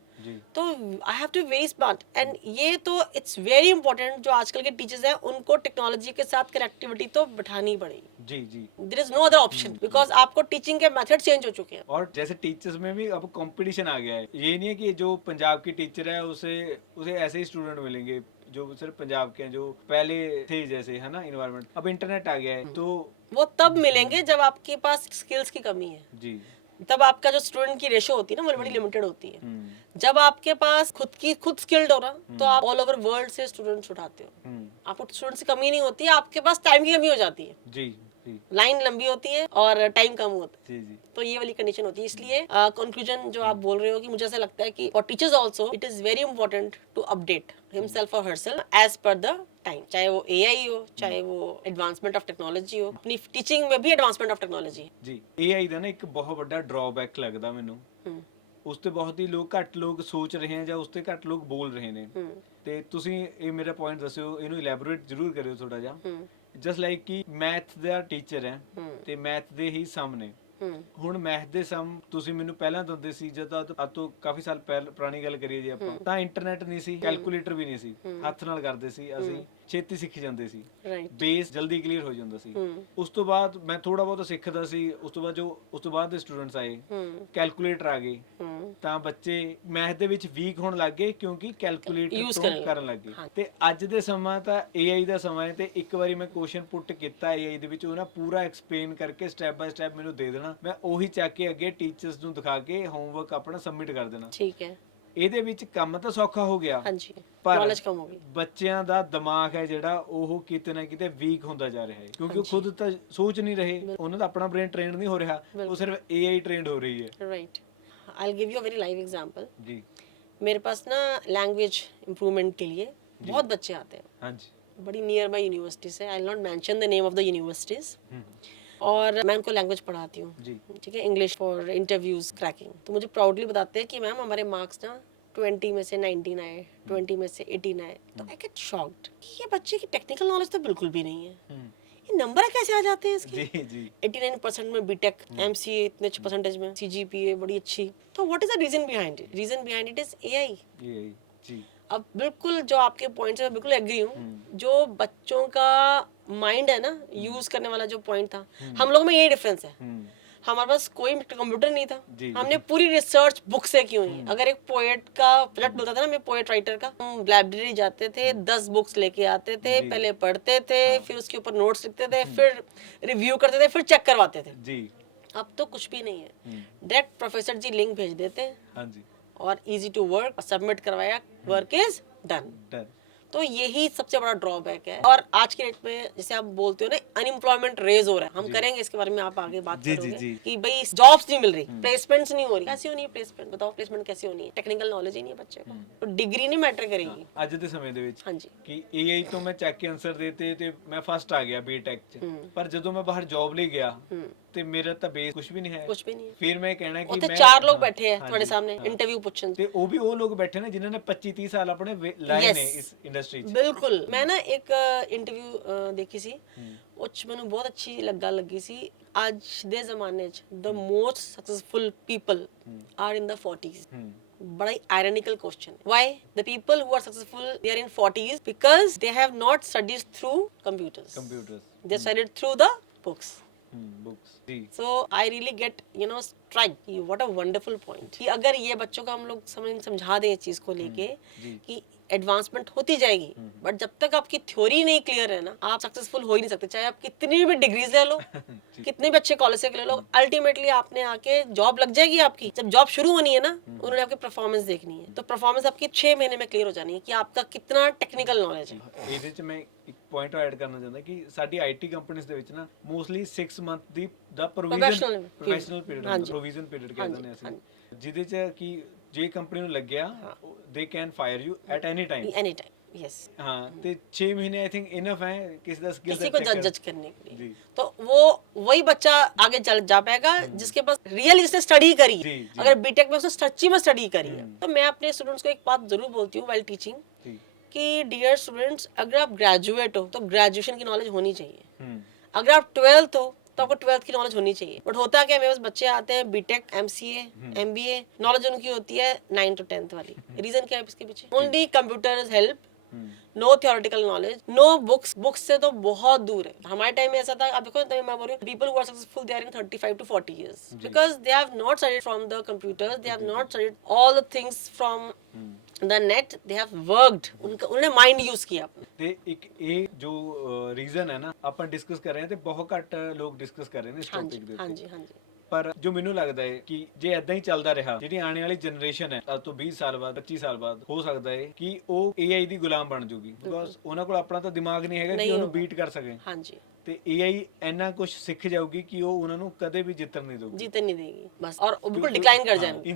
तो I have to very smart. And ये तो इट्स वेरी इंपॉर्टेंट, जो आजकल के टीचर्स हैं उनको टेक्नोलॉजी के साथ कनेक्टिविटी तो बिठानी पड़ेगी। जी जी। There is no other option because आपको टीचिंग के मेथड चेंज हो चुके हैं। और जैसे टीचर्स में भी अब कंपटीशन आ गया है। ये नहीं है कि जो पंजाब की टीचर है उसे ऐसे ही स्टूडेंट मिलेंगे जो सिर्फ पंजाब के हैं, जो पहले थे जैसे, है ना, इन्वायरमेंट, अब इंटरनेट आ गया है तो वो तब मिलेंगे जब आपके पास स्किल्स की कमी है, जी। तब आपका जो स्टूडेंट की रेशो होती है ना वो बड़ी लिमिटेड होती है। हम्म जब आपके पास खुद स्किल्ड हो ना, तो आप ऑल ओवर वर्ल्ड से स्टूडेंट्स उठाते हो। हम्म, आपको स्टूडेंट्स की कमी नहीं होती है, आपके पास टाइम की कमी हो जाती है, जी जी लाइन लंबी होती है और टाइम कम होता है। जी जी तो ये वाली कंडीशन होती है। इसलिए कंक्लूजन जो आप बोल रहे हो कि मुझे ऐसा लगता है कि for teachers also it is very important to update himself और herself as per the time, चाहे वो एआई हो, चाहे वो एडवांसमेंट ऑफ टेक्नोलॉजी हो। अपनी टीचिंग में भी एडवांसमेंट ऑफ टेक्नोलॉजी है। ਜੀ AI ਦਾ ਨਾ ਇੱਕ ਬਹੁਤ ਵੱਡਾ ਡਰਾਬੈਕ ਲੱਗਦਾ ਮੈਨੂੰ, ਉਸ ਤੇ ਬਹੁਤ ਹੀ ਘੱਟ ਲੋਕ ਸੋਚ ਰਹੇ ਹਨ ਜਾਂ ਉਸ ਤੇ ਘੱਟ ਲੋਕ ਬੋਲ ਰਹੇ ਨੇ, ਤੇ ਤੁਸੀਂ ਇਹ ਮੇਰਾ ਪੁਆਇੰਟ ਦੱਸਿਓ, ਇਹਨੂੰ ਇਲੈਬੋਰੇਟ ਜ਼ਰੂਰ ਕਰਿਓ ਥੋੜਾ ਜਿਹਾ। ਜਸਟ ਲਾਈਕ ਕਿ ਮੈਥ ਦਾ ਟੀਚਰ ਹੈ ਤੇ ਮੈਥ ਦੇ ਹੀ ਸਮ ਨੇ, ਹੁਣ ਮੈਥ ਦੇ ਸਮ ਤੁਸੀਂ ਮੈਨੂੰ ਪਹਿਲਾਂ ਦਿੰਦੇ ਸੀ, ਜਦ ਅੱਜ ਤੋਂ ਕਾਫੀ ਸਾਲ ਪੁਰਾਣੀ ਗੱਲ ਕਰੀਏ ਜੇ ਆਪਾਂ, ਤਾਂ ਇੰਟਰਨੈਟ ਨਹੀਂ ਸੀ, ਕੈਲਕੂਲੇਟਰ ਵੀ ਨਹੀਂ ਸੀ, ਹੱਥ ਨਾਲ ਕਰਦੇ ਸੀ ਅਸੀਂ, ਛੇਤੀ ਸਿੱਖ ਜਾਂਦੇ ਸੀ, ਬੇਸ ਜਲਦੀ ਕਲੀਅਰ ਹੋ ਜਾਂਦਾ ਸੀ। ਉਸ ਤੋਂ ਬਾਅਦ ਮੈਂ ਥੋੜਾ ਬਹੁਤ ਸਿੱਖਦਾ ਸੀ, ਉਸ ਤੋਂ ਬਾਅਦ ਦੇ ਸਟੂਡੈਂਟਸ ਆਏ, ਕੈਲਕੂਲੇਟਰ ਆ ਗਏ, ਤਾਂ ਬੱਚੇ ਮੈਥ ਦੇ ਵਿੱਚ ਵੀਕ ਹੋਣ ਲੱਗ ਗਏ ਕਿਉਂਕਿ ਕੈਲਕੂਲੇਟਰ ਤੋਂ ਕਰਨ ਲੱਗ ਗਏ। ਤੇ ਅੱਜ ਦੇ ਸਮਾਂ ਤਾਂ AI ਦਾ ਸਮਾਂ ਹੈ, ਤੇ ਇੱਕ ਵਾਰੀ ਮੈਂ ਕੁਐਸਚਨ ਪੁੱਟ ਕੀਤਾ AI ਦੇ ਵਿੱਚ, ਉਹ ਨਾ ਪੂਰਾ ਐਕਸਪਲੇਨ ਕਰਕੇ ਸਟੈਪ ਬਾय ਸਟੈਪ ਮੈਨੂੰ ਦੇ ਦੇਣਾ, ਮੈਂ ਉਹੀ ਚੱਕ ਕੇ ਅੱਗੇ ਟੀਚਰਸ ਨੂੰ ਦਿਖਾ ਕੇ ਹੋਮਵਰਕ ਆਪਣਾ ਸਬਮਿਟ ਕਰ ਦੇਣਾ। ਠੀਕ ਹੈ, ਇਹਦੇ ਵਿੱਚ ਕੰਮ ਤਾਂ ਸੌਖਾ ਹੋ ਗਿਆ, ਹਾਂਜੀ, ਪਰ ਨੌਲੇਜ ਕਮ ਹੋ ਗਈ। ਬੱਚਿਆਂ ਦਾ ਦਿਮਾਗ ਹੈ ਜਿਹੜਾ ਉਹ ਕਿਤੇ ਨਾ ਕਿਤੇ ਵੀਕ ਹੁੰਦਾ ਜਾ ਰਿਹਾ ਹੈ, ਕਿਉਂਕਿ ਉਹ ਖੁਦ ਤਾਂ ਸੋਚ ਨਹੀਂ ਰਹੇ, ਉਹਨਾਂ ਦਾ ਆਪਣਾ ਬ੍ਰੇਨ ਟ੍ਰੇਨਡ ਨਹੀਂ ਹੋ ਰਿਹਾ, ਉਹ ਸਿਰਫ AI ਟ੍ਰੇਨਡ ਹੋ ਰਹੀ ਹੈ। Right, I will give you a very live example. जी मेरे पास ना लैंग्वेज इम्प्रूवमेंट के लिए बहुत बच्चे आते हैं, हाँ जी, बड़ी नियर बाई यूनिवर्सिटीज है, आई will not mention the name of the universities, और मैं उनको लैंग्वेज पढ़ाती हूँ, जी ठीक है, इंग्लिश फॉर इंटरव्यूज क्रैकिंग। तो मुझे प्राउडली बताते हैं कि मैम हमारे मार्क्स ना 20 में से 19 आए, 20 में से 18 आए। तो आई गेट शॉक्ड, ये बच्चे की टेक्निकल नॉलेज तो बिल्कुल भी नहीं है, ये नंबर कैसे आ जाते हैं इसके। जी जी 89% में बीटेक, MCA इतने अच्छे परसेंटेज में, CGPA बड़ी अच्छी। तो what is the reason behind it? Reason behind it is AI। ये जी अब बिल्कुल जो आपके पॉइंट से मैं बिल्कुल एग्री हूँ, जो बच्चों का माइंड है ना यूज करने वाला जो पॉइंट था, हम लोग में यही डिफरेंस है। हमारे पास कोई कंप्यूटर नहीं था, हमने पूरी रिसर्च बुक से की हुई है। अगर एक पोएट का प्लॉट मिलता था ना, मैं पोएट राइटर का, हम लाइब्रेरी जाते थे, 10 बुक्स लेके आते थे, पहले पढ़ते थे, फिर उसके ऊपर नोट्स लिखते थे, फिर रिव्यू करते थे, फिर चेक करवाते थे। जी अब तो कुछ भी नहीं है, डायरेक्ट प्रोफेसर जी लिंक भेज देते हैं हाँ जी, और इजी टू वर्क, सबमिट करवाया, वर्क इज डन। डन। तो यही सबसे बड़ा ड्रॉबैक है। और आज के डेट में जैसे आप बोलते हो ना, अनएम्प्लॉयमेंट रेज हो रहा है, हम करेंगे इसके बारे में, आप आगे बात जी, करोगे जी। कि भाई जॉब्स नहीं मिल रही, प्लेसमेंट्स नहीं हो रही। कैसी होनी है प्लेसमेंट? बताओ, प्लेसमेंट कैसी होनी है? टेक्निकल नॉलेज ही नहीं है बच्चे को, तो डिग्री नहीं मैटर करेगी। ਅੱਜ ਦੇ ਸਮੇਂ ਦੇ ਵਿੱਚ हाँ जी, ਕਿ AI ਤੋਂ ਮੈਂ ਚੈੱਕ ਕੇ ਆਨਸਰ ਦੇਤੇ ਤੇ ਮੈਂ ਫਸਟ ਆ ਗਿਆ ਬੀਟੈਕ ਚ, ਪਰ ਜਦੋਂ ਮੈਂ ਬਾਹਰ ਜੌਬ ਲਈ ਗਿਆ ਤੇ ਮੇਰਾ ਤਾਂ ਬੇਸ ਕੁਝ ਵੀ ਨਹੀਂ ਹੈ। कुछ भी नहीं है। ਫਿਰ ਮੈਂ ਕਹਿਣਾ ਕਿ ਉੱਥੇ ਮੈਂ 4 ਲੋਕ ਬੈਠੇ हैं हाँ ਤੁਹਾਡੇ जी, सामने हाँ। इंटरव्यू पूछन। ਤੇ ਉਹ ਵੀ ਉਹ ਲੋਕ ਬੈਠੇ ਨੇ ਜਿਨ੍ਹਾਂ ਨੇ 25 30 ਸਾਲ ਆਪਣੇ ਲਾਏ Yes। ਨੇ ਇਸ ਇੰਡਸਟਰੀ ਚ। ਬਿਲਕੁਲ। ਮੈਂ ਨਾ ਇੱਕ ਇੰਟਰਵਿਊ ਦੇਖੀ ਸੀ, ਉਹ 'ਚ ਮੈਨੂੰ ਬਹੁਤ ਅੱਛੀ ਲੱਗੀ ਸੀ। ਅੱਜ ਦੇ ਜ਼ਮਾਨੇ 'ਚ the most successful people are in the 40s। बड़ा ही ironical question. Why? The people who are successful, they are in 40s because they have not studied through computers. Computers They studied through the books. Books जी So I really get strike. What a wonderful point. कि अगर ये बच्चों को हम लोग समझा दें इस चीज को लेके कि एडवांसमेंट होती जाएगी, बट जब तक आपकी थ्योरी नहीं क्लियर है ना, आप सक्सेसफुल हो ही नहीं सकते। चाहे आप कितनी भी डिग्रीज ले लो, कितने भी अच्छे कॉलेज से ले लो, अल्टीमेटली आपने आके जॉब लग जाएगी आपकी। जब जॉब शुरू होनी है ना, उन्होंने आपकी परफॉर्मेंस देखनी है। तो परफॉर्मेंस आपकी 6 महीने में क्लियर हो जानी है कि आपका कितना टेक्निकल नॉलेज है। ਇਹਦੇ ਚ ਮੈਂ ਇੱਕ ਪੁਆਇੰਟ ਐਡ ਕਰਨਾ ਚਾਹੁੰਦਾ ਕਿ ਸਾਡੀ ਆਈਟੀ ਕੰਪਨੀਆਂ ਦੇ ਵਿੱਚ ਨਾ ਮੋਸਟਲੀ 6 ਮੰਥ ਦਾ ਪ੍ਰੋਵੀਜ਼ਨ ਪ੍ਰੋਫੈਸ਼ਨਲ ਪੀਰੀਅਡ ਹੁੰਦਾ, ਪ੍ਰੋਵੀਜ਼ਨ ਪੀਰੀਅਡ ਕਹਿੰਦੇ ਨੇ ਅਸੀਂ, ਜਿਹਦੇ ਚ ਕਿ ਜੇ ਕੰਪਨੀ ਨੂੰ ਲੱਗਿਆ they can fire you at any time. Any time, yes. हाँ, ਤੇ 6 ਮਹੀਨੇ ਆਈ ਥਿੰਕ ਇਨਫ ਹੈ ਕਿਸੇ ਦਾ स्किल किसी को जज करने के लिए। जी। तो वो वही बच्चा आगे चल जा पाएगा जिसके पास रियल इसने स्टडी करी है। जी, जी। अगर बीटेक में उसने सच्ची में स्टडी करी है। तो मैं अपने स्टूडेंट्स को एक बात जरूर बोलती हूँ व्हाइल टीचिंग जी कि डियर स्टूडेंट्स, अगर आप ग्रेजुएट हो तो ग्रेजुएशन की नॉलेज होनी चाहिए। हम्म अगर आप 12th हो तो आपको 12th की नॉलेज होनी चाहिए। बट होता क्या है, मेरे पास बच्चे आते हैं बीटेक, MCA, MBA, नॉलेज उनकी होती है 9 to 10th वाली। रीजन क्या है इसके पीछे? Only computers help, no theoretical knowledge, no books. Books से तो बहुत दूर है। हमारे टाइम में ऐसा था, आप देखो, मैं बोल रही हूँ, people who are successful they are in 35 to 40 years because they have not studied from the computers, they have not studied all the things from the net they have worked, उनका उन्होंने माइंड यूज किया अपना। ਤੇ ਇੱਕ ਇਹ ਜੋ ਰੀਜ਼ਨ ਹੈ ਨਾ ਆਪਾਂ ਡਿਸਕਸ ਕਰ ਰਹੇ ਹਾਂ ਤੇ ਬਹੁਤ ਘੱਟ ਲੋਕ ਡਿਸਕਸ ਕਰ ਰਹੇ ਨੇ ਇਸ ਹਾਂਜੀ ਟੌਪਿਕ ਦੇ ਹਾਂਜੀ ਉੱਤੇ। ਹਾਂਜੀ ਪਰ ਜੋ ਮੈਨੂੰ ਲੱਗਦਾ ਹੈ ਕਿ ਜੇ ਐਦਾਂ ਹੀ ਚੱਲਦਾ ਰਿਹਾ, ਜਿਹੜੀ ਆਉਣ ਵਾਲੀ ਜਨਰੇਸ਼ਨ ਹੈ ਅੱਜ ਤੋਂ 20 ਸਾਲ ਬਾਅਦ 25 ਸਾਲ ਬਾਅਦ ਹੋ ਸਕਦਾ ਹੈ ਕਿ ਉਹ AI ਦੀ ਗੁਲਾਮ ਬਣ ਜੂਗੀ, ਬਿਕੋਜ਼ ਉਹਨਾਂ ਕੋਲ ਆਪਣਾ ਤਾਂ ਦਿਮਾਗ ਨਹੀਂ ਹੈਗਾ ਕਿ ਨਹੀਂ ਉਹਨੂੰ ਹੋਗਾ। ਬੀਟ ਕਰ ਸਕੇ, ਹਾਂਜੀ ਤੇ AI ਇੰਨਾ ਕੁਝ ਸਿੱਖ ਜਾਊਗੀ ਕਿ ਉਹ ਉਹਨਾਂ ਨੂੰ ਕਦੇ ਵੀ ਜਿੱਤਣ ਨਹੀਂ ਦਊਗੀ। जीतने नहीं देगी बस, और वो बिल्कुल क्योंकि- डिक्लाइन कर हाँ, जाएंगे।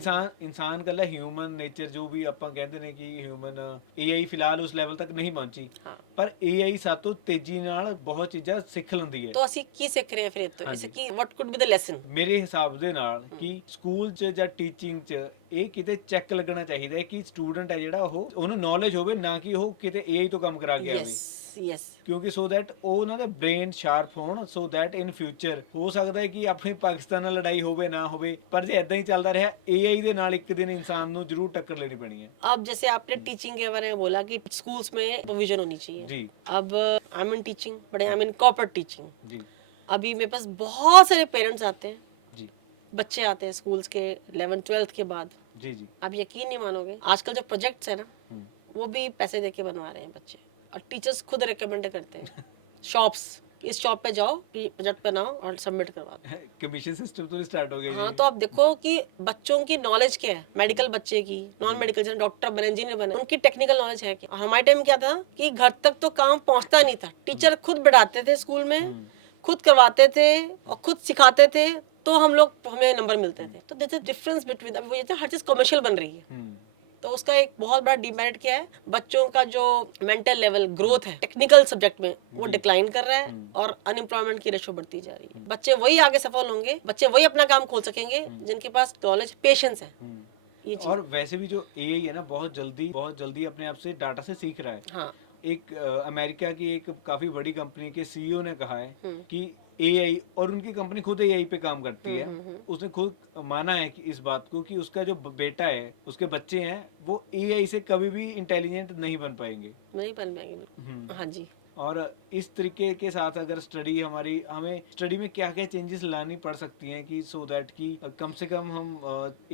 ਇਨਸਾਨ ਕੱਲਾ ਹਿਊਮਨ ਨੇਚਰ ਜੋ ਵੀ ਆਪਾਂ ਕਹਿੰਦੇ ਨੇ ਕਿ ਹਿਊਮਨ AI ਫਿਲਹਾਲ ਉਸ ਲੈਵਲ ਤੱਕ ਨਹੀਂ ਪਹੁੰਚੀ, हाँ ਪਰ AI ਸਾਤੋਂ ਤੇਜ਼ੀ ਨਾਲ ਬਹੁਤ ਚੀਜ਼ਾਂ ਸਿੱਖ ਲੈਂਦੀ ਹੈ। तो ਅਸੀਂ ਕੀ ਸਿੱਖ ਰਹੇ ਹਾਂ ਫਿਰ ਇਹ ਤੋਂ, हाँ ਇਸੇ जी। ਕੀ ਵਾਟ ਕੁਡ ਬੀ ਦ ਲੈਸਨ। ਮੇਰੇ ਹਿਸਾਬ ਦੇ ਨਾਲ ਕਿ ਸਕੂਲ 'ਚ ਜਾਂ ਟੀਚਿੰਗ 'ਚ ਇਹ ਕਿਤੇ ਚੈੱਕ ਲੱਗਣਾ ਚਾਹੀਦਾ ਹੈ ਕਿ ਸਟੂਡੈਂਟ ਹੈ ਜਿਹੜਾ ਉਹਨੂੰ ਨੌਲੇਜ ਹੋਵੇ, ਨਾ ਕਿ ਉਹ ਕਿਤੇ AI ਤੋਂ ਕੰਮ ਕਰਾ ਕੇ ਆਵੇ, ਯੈਸ ਯੈਸ ਕਿਉਂਕਿ ਸੋ ਦੈਟ ਉਹ ਉਹਨਾਂ ਦੇ ਬ੍ਰੇਨ ਸ਼ਾਰਪ ਹੋਣ, ਸੋ ਦੈਟ ਇਨ ਫਿਊਚਰ ਹੋ ਸਕਦਾ ਹੈ ਕਿ ਆਪਣੀ ਪਾਕਿਸਤਾਨ ਨਾਲ ਲੜਾਈ ਹੋਵੇ ਨਾ ਹੋਵੇ, ਪਰ ਜੇ ਇਦਾਂ ਹੀ ਚੱਲਦਾ ਰਿਹਾ AI ਦੇ ਨਾਲ ਇੱਕ ਦਿਨ ਇਨਸਾਨ ਨੂੰ ਜ਼ਰੂਰ टक्कर लेनी पड़ी है। अब जैसे आपने टीचिंग के बारे में बोला कि स्कूल्स में प्रोविजन होनी चाहिए जी अब I am in teaching but I am in corporate teaching. जी अभी मेरे पास बहुत सारे पेरेंट्स आते हैं, जी बच्चे आते हैं स्कूल्स के 11th-12th के बाद। जी जी आप यकीन नहीं मानोगे आजकल जो प्रोजेक्ट्स है ना वो भी पैसे देके बनवा रहे हैं बच्चे, और टीचर्स खुद रिकमेंड करते हैं शॉप्स, इस शॉप पे जाओ प्रोजेक्ट बनाओ और सबमिट करवा दो। कमीशन सिस्टम तो स्टार्ट हो गया हाँ जी। तो आप देखो कि बच्चों की नॉलेज क्या है, मेडिकल बच्चे की, नॉन मेडिकल जैसे डॉक्टर बने, इंजीनियर बने, उनकी टेक्निकल नॉलेज है क्या। और हमारे टाइम क्या था कि घर तक तो काम पहुंचता नहीं था, टीचर खुद बैठाते थे स्कूल में, खुद करवाते थे और खुद सिखाते थे, तो हमें नंबर मिलते थे। तो दिस इज डिफरेंस बिटवीन, अब वो ये हर चीज कमर्शियल बन रही है, तो उसका एक बहुत बड़ा डिमेरिट क्या है, बच्चों का जो मेंटल लेवल ग्रोथ है टेक्निकल सब्जेक्ट में वो डिक्लाइन कर रहा है और अनएम्प्लॉयमेंट की रेशो बढ़ती जा रही है। बच्चे वही आगे सफल होंगे, बच्चे वही अपना काम खोल सकेंगे जिनके पास नॉलेज पेशेंस है। ये चीज और वैसे भी जो AI है ना बहुत जल्दी अपने आप से डाटा से सीख रहा है। हाँ एक अमेरिका की एक काफी बड़ी कंपनी के CEO ने कहा है कि AI, और उनकी कंपनी खुद AI पे काम करती है, उसने खुद माना है कि इस बात को कि उसका जो बेटा है, उसके बच्चे हैं, वो AI से कभी भी इंटेलिजेंट नहीं बन पाएंगे। नहीं बन पाएंगे बिल्कुल। हाँ जी और इस तरीके के साथ अगर हमें स्टडी में क्या क्या चेंजेस लानी पड़ सकती हैं कि सो दैट कि कम से कम हम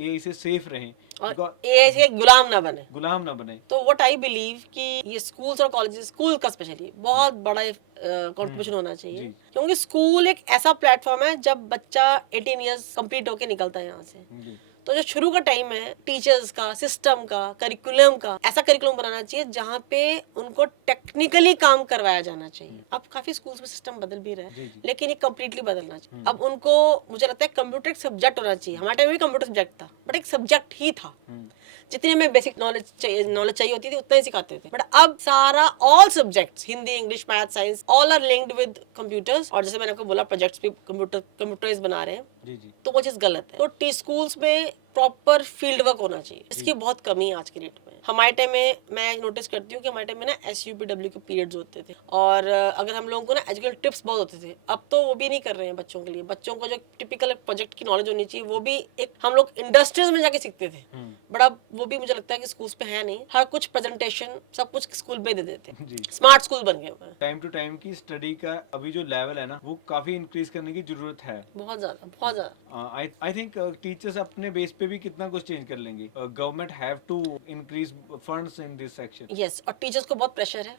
AI से सेफ रहें और AI से गुलाम ना बने। गुलाम ना बने। तो व्हाट आई बिलीव कि ये स्कूल्स और कॉलेजेस, स्कूल का स्पेशली बहुत बड़ा कंट्रीब्यूशन होना चाहिए, जी। क्योंकि स्कूल एक ऐसा प्लेटफॉर्म है जब बच्चा 18 इयर्स कंप्लीट होके निकलता है यहाँ से, जी तो जो शुरू का टाइम है टीचर्स का, सिस्टम का, करिकुलम का, ऐसा करिकुलम बनाना चाहिए जहाँ पे उनको टेक्निकली काम करवाया जाना चाहिए। अब काफी स्कूल्स में सिस्टम बदल भी रहा जी, है, जी। लेकिन ये कम्प्लीटली बदलना चाहिए। अब उनको मुझे लगता है कंप्यूटर एक सब्जेक्ट होना चाहिए, हमारे टाइम में भी कंप्यूटर सब्जेक्ट था बट एक सब्जेक्ट ही था, जितनी हमें बेसिक नॉलेज चाहिए होती थी उतना ही सिखाते थे। बट अब सारा all subjects, Hindi, English, math, science, all are linked with computers, और जैसे मैंने आपको बोला प्रोजेक्ट्स भी कंप्यूटराइज बना रहे हैं, जी जी तो वो चीज गलत है। तो टी स्कूल्स में प्रॉपर फील्ड वर्क होना चाहिए, इसकी बहुत कमी है आज के डेट में। हमारे टाइम में मैं नोटिस करती हूँ कि हमारे टाइम में ना SUPW के पीरियड्स होते थे, और अगर हम लोगों को ना एजुकेशनल टिप्स बहुत होते थे, अब तो वो भी नहीं कर रहे हैं बच्चों के लिए। बच्चों को जो टिपिकल प्रोजेक्ट की नॉलेज होनी चाहिए वो भी एक हम लोग इंडस्ट्रीज में जाके सीखते थे, बट अब वो भी मुझे लगता है कि स्कूल्स पे है नहीं। हर कुछ प्रेजेंटेशन सब कुछ स्कूल में दे देते हैं, जी। स्मार्ट स्कूल बन गए हुए हैं। टाइम टू टाइम की स्टडी का अभी जो लेवल है ना वो काफी इंक्रीज करने की जरूरत है। बहुत ज्यादा बहुत ज्यादा। आई थिंक टीचर्स अपने बेस पे भी कितना कुछ चेंज कर लेंगे। Government have to increase funds in this section. Yes, और टीचर्स को बहुत प्रेशर है।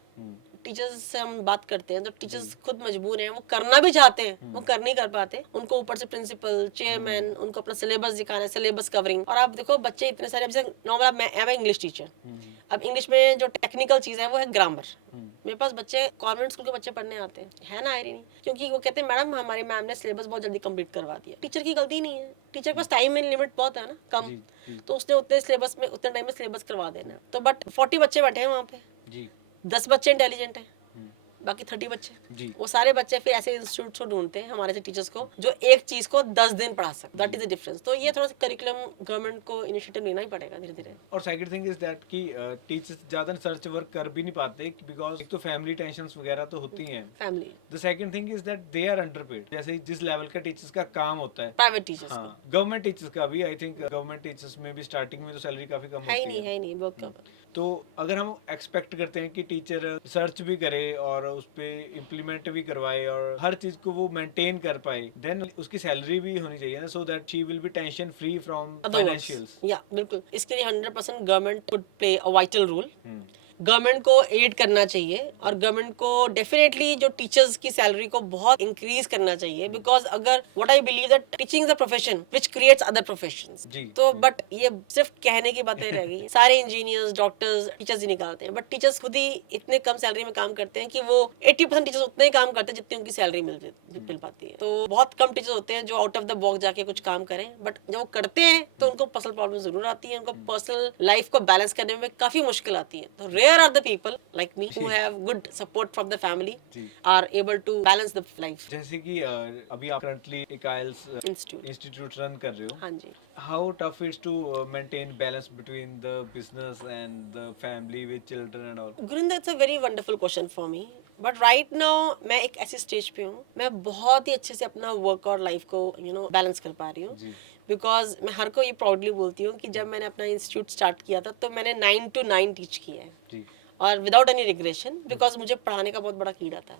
टीचर्स से हम बात करते हैं तो टीचर्स खुद मजबूर हैं, वो करना भी चाहते हैं, वो कर नहीं कर पाते। उनको ऊपर से प्रिंसिपल, चेयरमैन, उनको अपना सिलेबस दिखाना है, सिलेबस कवरिंग। और आप देखो बच्चे इतने सारे, जैसे नॉर्मल मैं इंग्लिश टीचर, अब इंग्लिश में जो टेक्निकल चीज है वो है ग्रामर। मेरे पास बच्चे कॉन्वेंट स्कूल के बच्चे पढ़ने आते हैं, है ना आयरनी, क्योंकि वो कहते हैं मैडम हमारी मैम ने सिलेबस बहुत जल्दी कंप्लीट करवा दिया। टीचर की गलती नहीं है, टीचर के पास टाइम में लिमिट बहुत है ना, कम, तो उसने उतने सिलेबस में उतने टाइम में सिलेबस करवा देना। तो बट 40 बच्चे बैठे हैं वहाँ पे, जी 10 बच्चे इंटेलिजेंट हैं, बाकी 30 बच्चे, जी वो सारे बच्चे फिर ऐसे इंस्टीट्यूट को ढूंढते हैं हमारे से टीचर्स को जो एक चीज को 10 दिन पढ़ा सकते। That is the difference. तो ये थोड़ा सा करिकुलम गवर्नमेंट को इनिशिएटिव लेना ही पड़ेगा धीरे धीरे। और सेकंड थिंग इज दैट कि टीचर्स ज्यादा सर्च वर्क कर भी नहीं पाते बिकॉज एक तो फैमिली टेंशंस वगैरह तो होती हैं। Family, the second thing is that they are underpaid. जैसे जिस लेवल का टीचर्स का काम होता है, प्राइवेट टीचर्स हाँ, गवर्नमेंट टीचर्स का भी आई थिंक गवर्नमेंट टीचर्स में भी स्टार्टिंग में तो सैलरी काफी कम है ही होती नहीं, है ही नहीं, बहुत कम। तो अगर हम एक्सपेक्ट करते हैं कि टीचर रिसर्च भी करे और उस पे इम्प्लीमेंट भी करवाए और हर चीज को वो मेंटेन कर पाए, देन उसकी सैलरी भी होनी चाहिए ना, so that she will be tension free from other works. Financials. या बिल्कुल, इसके लिए 100% government could play a vital role. Government को एड करना चाहिए और गवर्नमेंट को डेफिनेटली जो टीचर्स की सैलरी को बहुत इंक्रीज करना चाहिए, बिकॉज अगर what I believe that teaching is a profession which creates other professions. जी। तो बट ये सिर्फ कहने की बातें रह गई। सारे इंजीनियर्स, डॉक्टर्स, टीचर्स ही निकालते हैं, बट टीचर्स खुद ही इतने कम सैलरी में काम करते हैं कि वो 80% टीचर्स उतने ही काम करते हैं जितनी उनकी सैलरी मिल पाती है। तो बहुत कम टीचर्स होते हैं जो आउट ऑफ द बॉक्स जाके कुछ काम करें, बट जब वो करते हैं तो उनको पर्सनल प्रॉब्लम जरूर आती है, उनको पर्सनल लाइफ को बैलेंस करने में काफी मुश्किल आती है। तो rare are the people like me who have good support from the family जी। are able to balance the life। जैसे कि अभी आप करंटली एक आइल्स Institute। इंस्टीट्यूट रन कर रहे हो, हाँ जी। How tough is to maintain balance between the business and the family with children and all? Gurinder, it's a very wonderful question for me, but right now मैं एक ऐसी स्टेज पे हूँ, मैं बहुत ही अच्छे से अपना वर्क और लाइफ को बैलेंस कर पा रही हूँ। जी। बिकॉज मैं हर को ये प्राउडली बोलती हूँ कि जब मैंने अपना इंस्टीट्यूट स्टार्ट किया था तो मैंने 9 to 9 टीच किया है, जी। और विदाउट एनी रिग्रेशन, बिकॉज मुझे पढ़ाने का बहुत बड़ा कीड़ा था।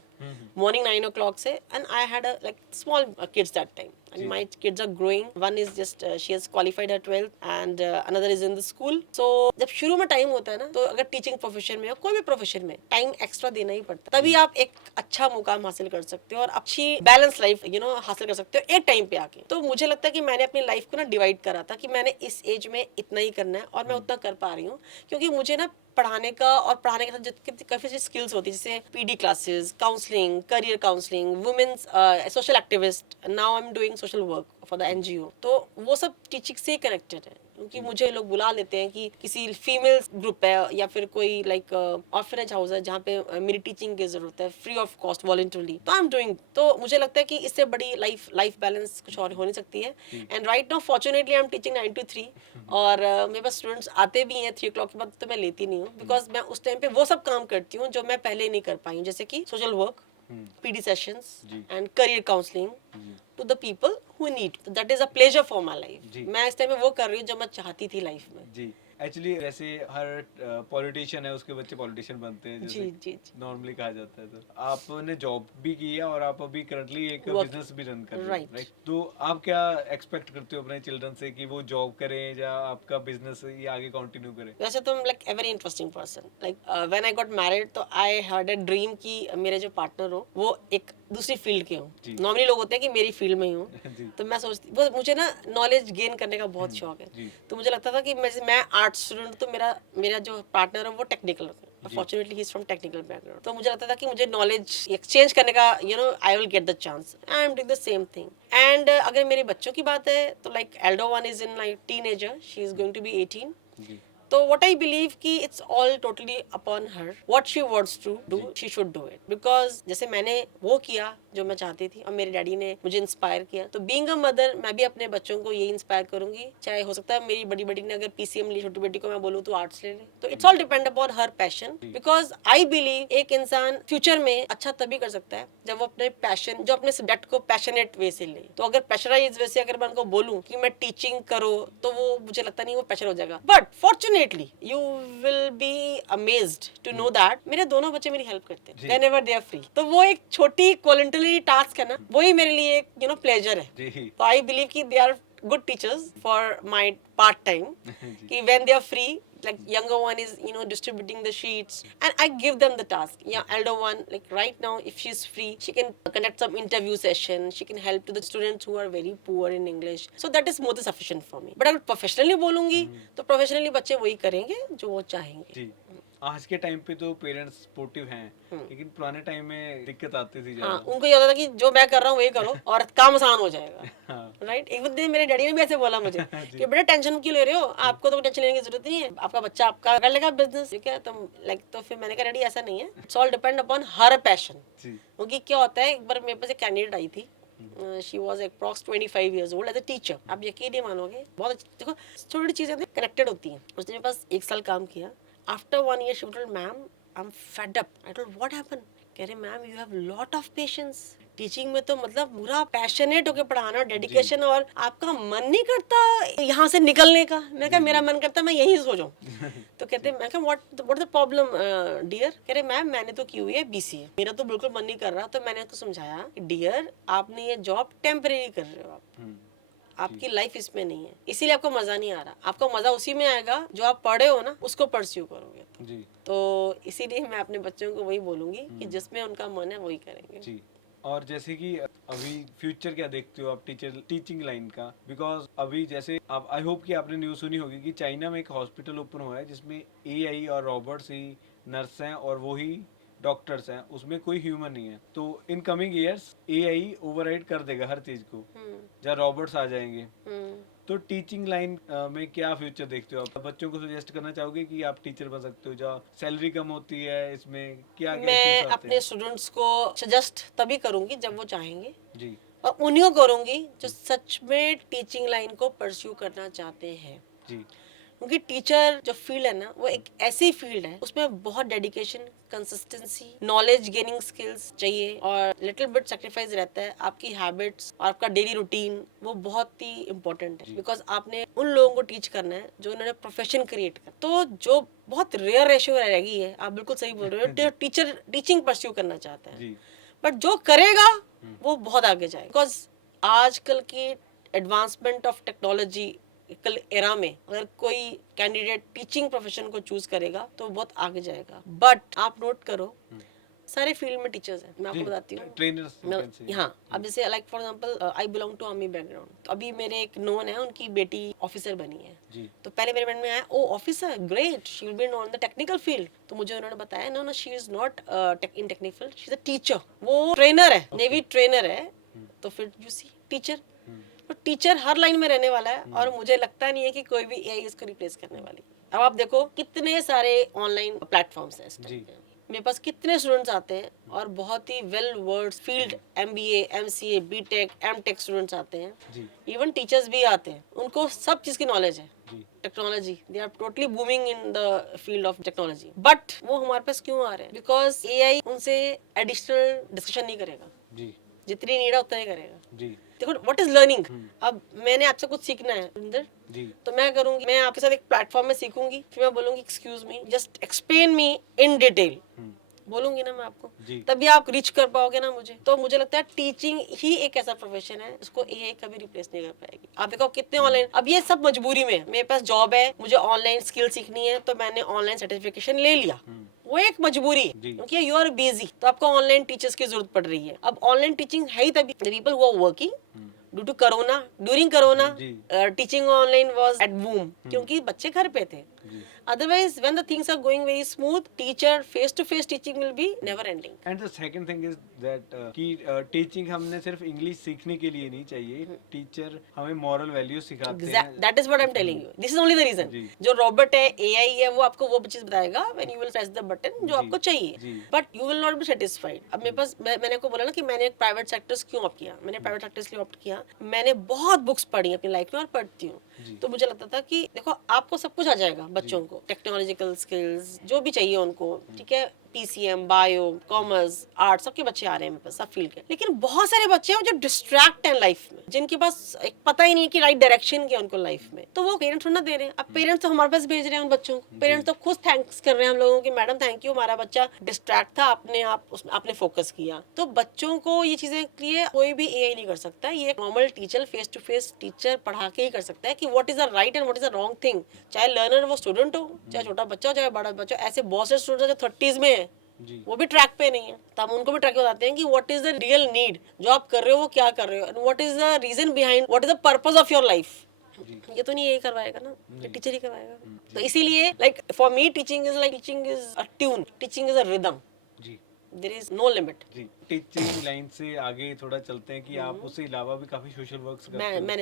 मॉर्निंग 9 o'clock से, and I had like small kids that time, and my kids are growing. One is just she has qualified her 12th and another is in the school. So जब शुरू में टाइम होता है ना, तो अगर टीचिंग प्रोफेशन में या कोई भी प्रोफेशन में टाइम एक्स्ट्रा देना ही पड़ता है, तभी आप एक अच्छा मुकाम हासिल कर सकते हो और अच्छी बैलेंस लाइफ हासिल कर सकते हो एक टाइम पे आके। तो मुझे लगता है कि मैंने अपनी लाइफ को ना डिवाइड करा था कि मैंने इस एज में इतना ही करना है, और मैं उतना कर पा रही हूँ, क्योंकि मुझे ना पढ़ाने का और पढ़ाने के साथ जितनी काफी सारी स्किल्स होती है, जैसे PD classes, counselling, career counselling, women's social activist, now I am doing social work for the NGO. तो वो सब टीचिंग से कनेक्टेड है, क्योंकि मुझे लोग बुला लेते हैं कि किसी फीमेल ग्रुप है या फिर कोई लाइक ऑर्फनेज हाउस है जहाँ पे मेरी टीचिंग की जरूरत है, फ्री ऑफ कॉस्ट वॉलंटरली, तो आई एम डूइंग। तो मुझे लगता है कि इससे बड़ी लाइफ बैलेंस कुछ और हो नहीं सकती है। And right now fortunately I am teaching 9 to 3, और मेरे पास स्टूडेंट्स आते भी हैं 3 o'clock के बाद, तो मैं लेती नहीं हूँ, बिकॉज मैं उस टाइम पे वो सब काम करती हूँ जो मैं पहले नहीं कर पाई हूँ, जैसे कि social work, PD sessions and career counseling to the people who need. So that is a pleasure for my life. मैं इस टाइम में वो कर रही हूँ जो मैं चाहती थी लाइफ में। जी। एक्चुअली जैसे हर पॉलिटिशियन है उसके बच्चे पॉलिटिशियन बनते हैं, जी, जैसे जी। नॉर्मली कहा जाता है। तो आपने जॉब भी की है और आप अभी करंटली एक बिजनेस भी रन कर रहे हो, Right. राइट? तो आप क्या एक्सपेक्ट करते हो अपने चिल्ड्रन से कि वो जॉब करें या आपका बिजनेस ये आगे कंटिन्यू करें? वैसे तो like a very interesting person, like when I got married तो आई हैड अ ड्रीम कि मेरे जो पार्टनर हो वो एक दूसरी फील्ड के हो। नॉर्मली लोग होते हैं कि मेरी फील्ड में ही हो, तो मैं सोचती वो मुझे ना नॉलेज गेन करने का बहुत शौक है। तो मुझे लगता था कि मैं आर्ट स्टूडेंट, तो मेरा जो पार्टनर है वो टेक्निकल है, fortunately he is from technical background. तो मुझे लगता था कि मुझे नॉलेज एक्सचेंज करने का I will get the chance, I am doing the same thing. And अगर मेरे बच्चों की बात है तो like elder one is in like teenager, she is going to be 18। तो what I believe कि it's all totally upon her, what she wants to do, she should do it, because जैसे मैंने वो किया जो मैं चाहती थी और मेरे डैडी ने मुझे इंस्पायर किया, तो बीइंग अ मदर मैं भी अपने बच्चों को यही इंस्पायर करूंगी। चाहे हो सकता है मेरी बड़ी बेटी ने अगर PCM ली, छोटी बेटी को मैं बोलूँ तो आर्ट्स ले ले, तो it's all depend upon her passion, because I believe एक इंसान फ्यूचर में अच्छा तभी कर सकता है जब वो अपने पैशन, जो अपने सब्जेक्ट को पैशनेट वे से ले। तो अगर पैशनाइज वे से अगर मैं उनको बोलूँ कि मैं टीचिंग करो, तो वो मुझे लगता नहीं वो पैशन हो जाएगा। But fortunately you will be amazed to know that मेरे दोनों बच्चे मेरी हेल्प करते हैं व्हेनेवर दे आर फ्री। तो वो एक छोटी वॉलंटरी टास्क है ना, वही मेरे लिए एक प्लेजर है। तो आई बिलीव कि they are good teachers for my part time कि when they are free, like younger one is distributing the sheets and I give them the task. Yeah, elder one, like right now if she's free, she can conduct some interview session, she can help to the students who are very poor in English, so that is more than sufficient for me. But अगर professionally बोलूंगी तो professionally बच्चे वही करेंगे जो वो चाहेंगे। आज के टाइम पे तो पेरेंट्स सपोर्टिव हैं, लेकिन पुराने टाइम में दिक्कत आती थी हाँ, उनको ये होता था कि जो मैं कर रहा हूँ वही करो और काम आसान हो जाएगा। राइट। एक दिन मेरे डैडी ने भी ऐसे बोला मुझे कि बेटा टेंशन क्यों ले रहे हो, आपको तो टेंशन लेने की जरूरत नहीं है, आपका बच्चा आपका कर लेगा बिजनेस, ठीक है। तो फिर मैंने कहा डैडी ऐसा नहीं है, it's all depend upon her passion. क्योंकि क्या होता है, एक बार मेरे पास एक कैंडिडेट आई थी, she was approx 25 years old as a teacher. आप यकीन नहीं मानोगे, बहुत देखो छोटी चीजें कनेक्टेड होती हैं। उसने मेरे पास 1 साल काम किया। After 1 year, she told, "Ma'am, I'm fed up." I told, "What happened?" कह रहे, "Ma'am, you have lot of patience. Teaching में तो मतलब पूरा पैशनेट होके पढ़ाना, डेडिकेशन, और आपका मन नहीं करता यहाँ से निकलने का। मैं कहा मेरा मन करता मैं यहीं सो जाऊं। तो कहते मैं कहा व्हाट द प्रॉब्लम डियर? कह रहे मैम मैंने तो की हुई है BCA, मेरा तो बिल्कुल मन नहीं कर रहा। तो मैंने उसको समझाया डियर आपने ये जॉब टेम्परेरी कर रहे हो आप, आपकी लाइफ इसमें नहीं है, इसीलिए आपको मजा नहीं आ रहा। आपको मजा उसी में आएगा जो आप पढ़े हो ना, उसको परस्यू करोगे जी। तो इसीलिए मैं अपने बच्चों को वही बोलूंगी कि जिसमें उनका मन है वही करेंगे। जी। और जैसे कि अभी फ्यूचर क्या देखते हो आप टीचिंग लाइन का? बिकॉज अभी जैसे आप, आई होप कि आपने न्यूज़ सुनी होगी कि चाइना में एक हॉस्पिटल ओपन हुआ है जिसमें AI और रोबोट्स ही नर्स हैं और वो ही डॉक्टर्स हैं, उसमें कोई ह्यूमन नहीं है। तो in coming years AI override कर देगा हर चीज़ को, जहाँ रोबोट्स आ जाएंगे। तो टीचिंग लाइन में क्या फ्यूचर देखते हो आप? बच्चों को सजेस्ट करना चाहोगे कि आप टीचर बन सकते हो, जहाँ सैलरी कम होती है, इसमें क्या क्या मैं issues आते अपने हैं? स्टूडेंट्स को सजेस्ट तभी करूंगी जब वो चाहेंगे, जी। और उन्हीं को करूंगी जो सच में टीचिंग लाइन को परस्यू करना चाहते हैं। जी। क्योंकि टीचर जो फील्ड है ना, वो एक ऐसी फील्ड है उसमें बहुत dedication, consistency, knowledge gaining skills चाहिए, और लिटिल बिट सेक्रीफाइस रहता है। आपकी हैबिट्स और आपका डेली रूटीन वो बहुत ही इंपॉर्टेंट है, बिकॉज आपने उन लोगों को टीच करना है जो उन्होंने प्रोफेशन क्रिएट कर। तो जो बहुत रेयर रेशियो रहेगी है, आप बिल्कुल सही बोल रहे हो, टीचर टीचिंग परस्यू करना चाहता है, जी। बट जो करेगा वो बहुत आगे जाएगा। बिकॉज आजकल की एडवांसमेंट ऑफ टेक्नोलॉजी कल एरा में अगर कोई कैंडिडेट टीचिंग प्रोफेशन को चूज करेगा तो बहुत आगे जाएगा। बट आप नोट करो सारे फील्ड में टीचर्स हैं। मैं आपको बताती हूँ ट्रेनर्स। हाँ, अब जैसे like for example I belong to army background, तो अभी मेरे एक नोन है, उनकी बेटी ऑफिसर बनी है। जी। तो पहले मेरे मन में आया oh officer great, she will be on the technical field. तो मुझे उन्होंने बताया no no she is not in technical, she is a teacher, वो ट्रेनर है, नेवी ट्रेनर है। तो फिर यू सी टीचर, तो टीचर हर लाइन में रहने वाला है, और मुझे लगता नहीं है कि कोई भी AI इसको रिप्लेस करने वाली। अब आप देखो कितने सारे ऑनलाइन प्लेटफॉर्म्स हैं इस टाइम पे, मेरे पास कितने स्टूडेंट्स आते हैं, और बहुत ही well word field MBA MCA BTech MTech students आते हैं, इवन टीचर्स भी आते हैं, उनको सब चीज की नॉलेज है। Technology, they are totally booming in the field of technology, but वो हमारे पास क्यों आ रहे हैं? बिकॉज AI उनसे एडिशनल डिस्कशन नहीं करेगा, जितनी नीड है उतना ही करेगा। जी। देखो व्हाट इज लर्निंग, अब मैंने आपसे कुछ सीखना है अंदर, जी। तो मैं करूंगी, मैं आपके साथ एक प्लेटफॉर्म में सीखूंगी, फिर मैं बोलूंगी excuse me just explain me in detail, बोलूंगी ना मैं आपको, तभी आप रीच कर पाओगे ना मुझे। तो मुझे लगता है टीचिंग ही एक ऐसा प्रोफेशन है जिसको AI कभी रिप्लेस नहीं कर पाएगी। आप देखो कितने ऑनलाइन, अब ये सब मजबूरी में, मेरे पास जॉब है, मुझे ऑनलाइन स्किल सीखनी है, तो मैंने ऑनलाइन सर्टिफिकेशन ले लिया, वो एक मजबूरी, क्योंकि यू आर बिजी, तो आपको ऑनलाइन टीचर्स की जरूरत पड़ रही है। अब ऑनलाइन टीचिंग है ही तभी people who are working due to corona, during corona teaching online was at boom, क्योंकि बच्चे घर पे थे। Otherwise, when the things are going very smooth, teacher face-to-face teaching will be never ending. And the second thing is that कि टीचिंग हमने सिर्फ इंग्लिश सीखने के लिए नहीं चाहिए, टीचर हमें मॉरल वैल्यू सिखाते हैं। That is what I'm telling you. This is only the reason. जो रोबोट है, AI है, वो आपको वो चीज बताएगा when you will press the button जो आपको चाहिए, but you will not be satisfied. अब मेरे पास, मैंने आपको बोला ना कि मैंने प्राइवेट सेक्टर्स क्यों ऑप्ट किया, मैंने प्राइवेट सेक्टर्स के लिए ऑप्ट किया, मैंने बहुत बुक्स पढ़ी अपनी लाइफ में और पढ़ती हूँ। तो मुझे लगता था कि देखो आपको सब कुछ आ जाएगा, बच्चों को टेक्नोलॉजिकल स्किल्स जो भी चाहिए उनको, ठीक है, PCM, बायो, कॉमर्स, आर्ट, सबके बच्चे आ रहे हैं मेरे पास, सब फील्ड के। लेकिन बहुत सारे बच्चे हैं जो डिस्ट्रैक्ट हैं लाइफ में, जिनके पास एक पता ही नहीं कि राइट डायरेक्शन क्या उनको लाइफ में, तो वो पेरेंट्स ना दे रहे हैं। अब पेरेंट्स तो हमारे पास भेज रहे हैं उन बच्चों को, पेरेंट्स तो खुद थैंक्स कर रहे हैं हम लोगों की, मैडम थैंक यू, हमारा बच्चा डिस्ट्रैक्ट था, आपने फोकस किया। तो बच्चों को ये चीजें लिए कोई भी AI नहीं कर सकता, ये normal teacher, face to face teacher पढ़ा के ही कर सकता है कि what is the right and what is the wrong thing. चाहे लर्नर वो स्टूडेंट हो, चाहे छोटा बच्चा हो, चाहे बड़ा बच्चा। ऐसे बहुत से स्टूडेंट जो 30s में है, वो भी ट्रैक पे नहीं है, तो हम उनको भी ट्रैक पे बताते हैं कि what is the real need, जो आप कर रहे हो वो क्या कर रहे हो, and what is the reason behind, what is the purpose of your life. ये तो नहीं यही करवाएगा ना, ये टीचर ही करवाएगा। तो इसीलिए like for me teaching is a tune, teaching is a rhythm, there is no limit. Teaching line से आगे थोड़ा चलते हैं कि आप उससे अलावा भी काफी सोशल वर्क्स करते हैं। मैं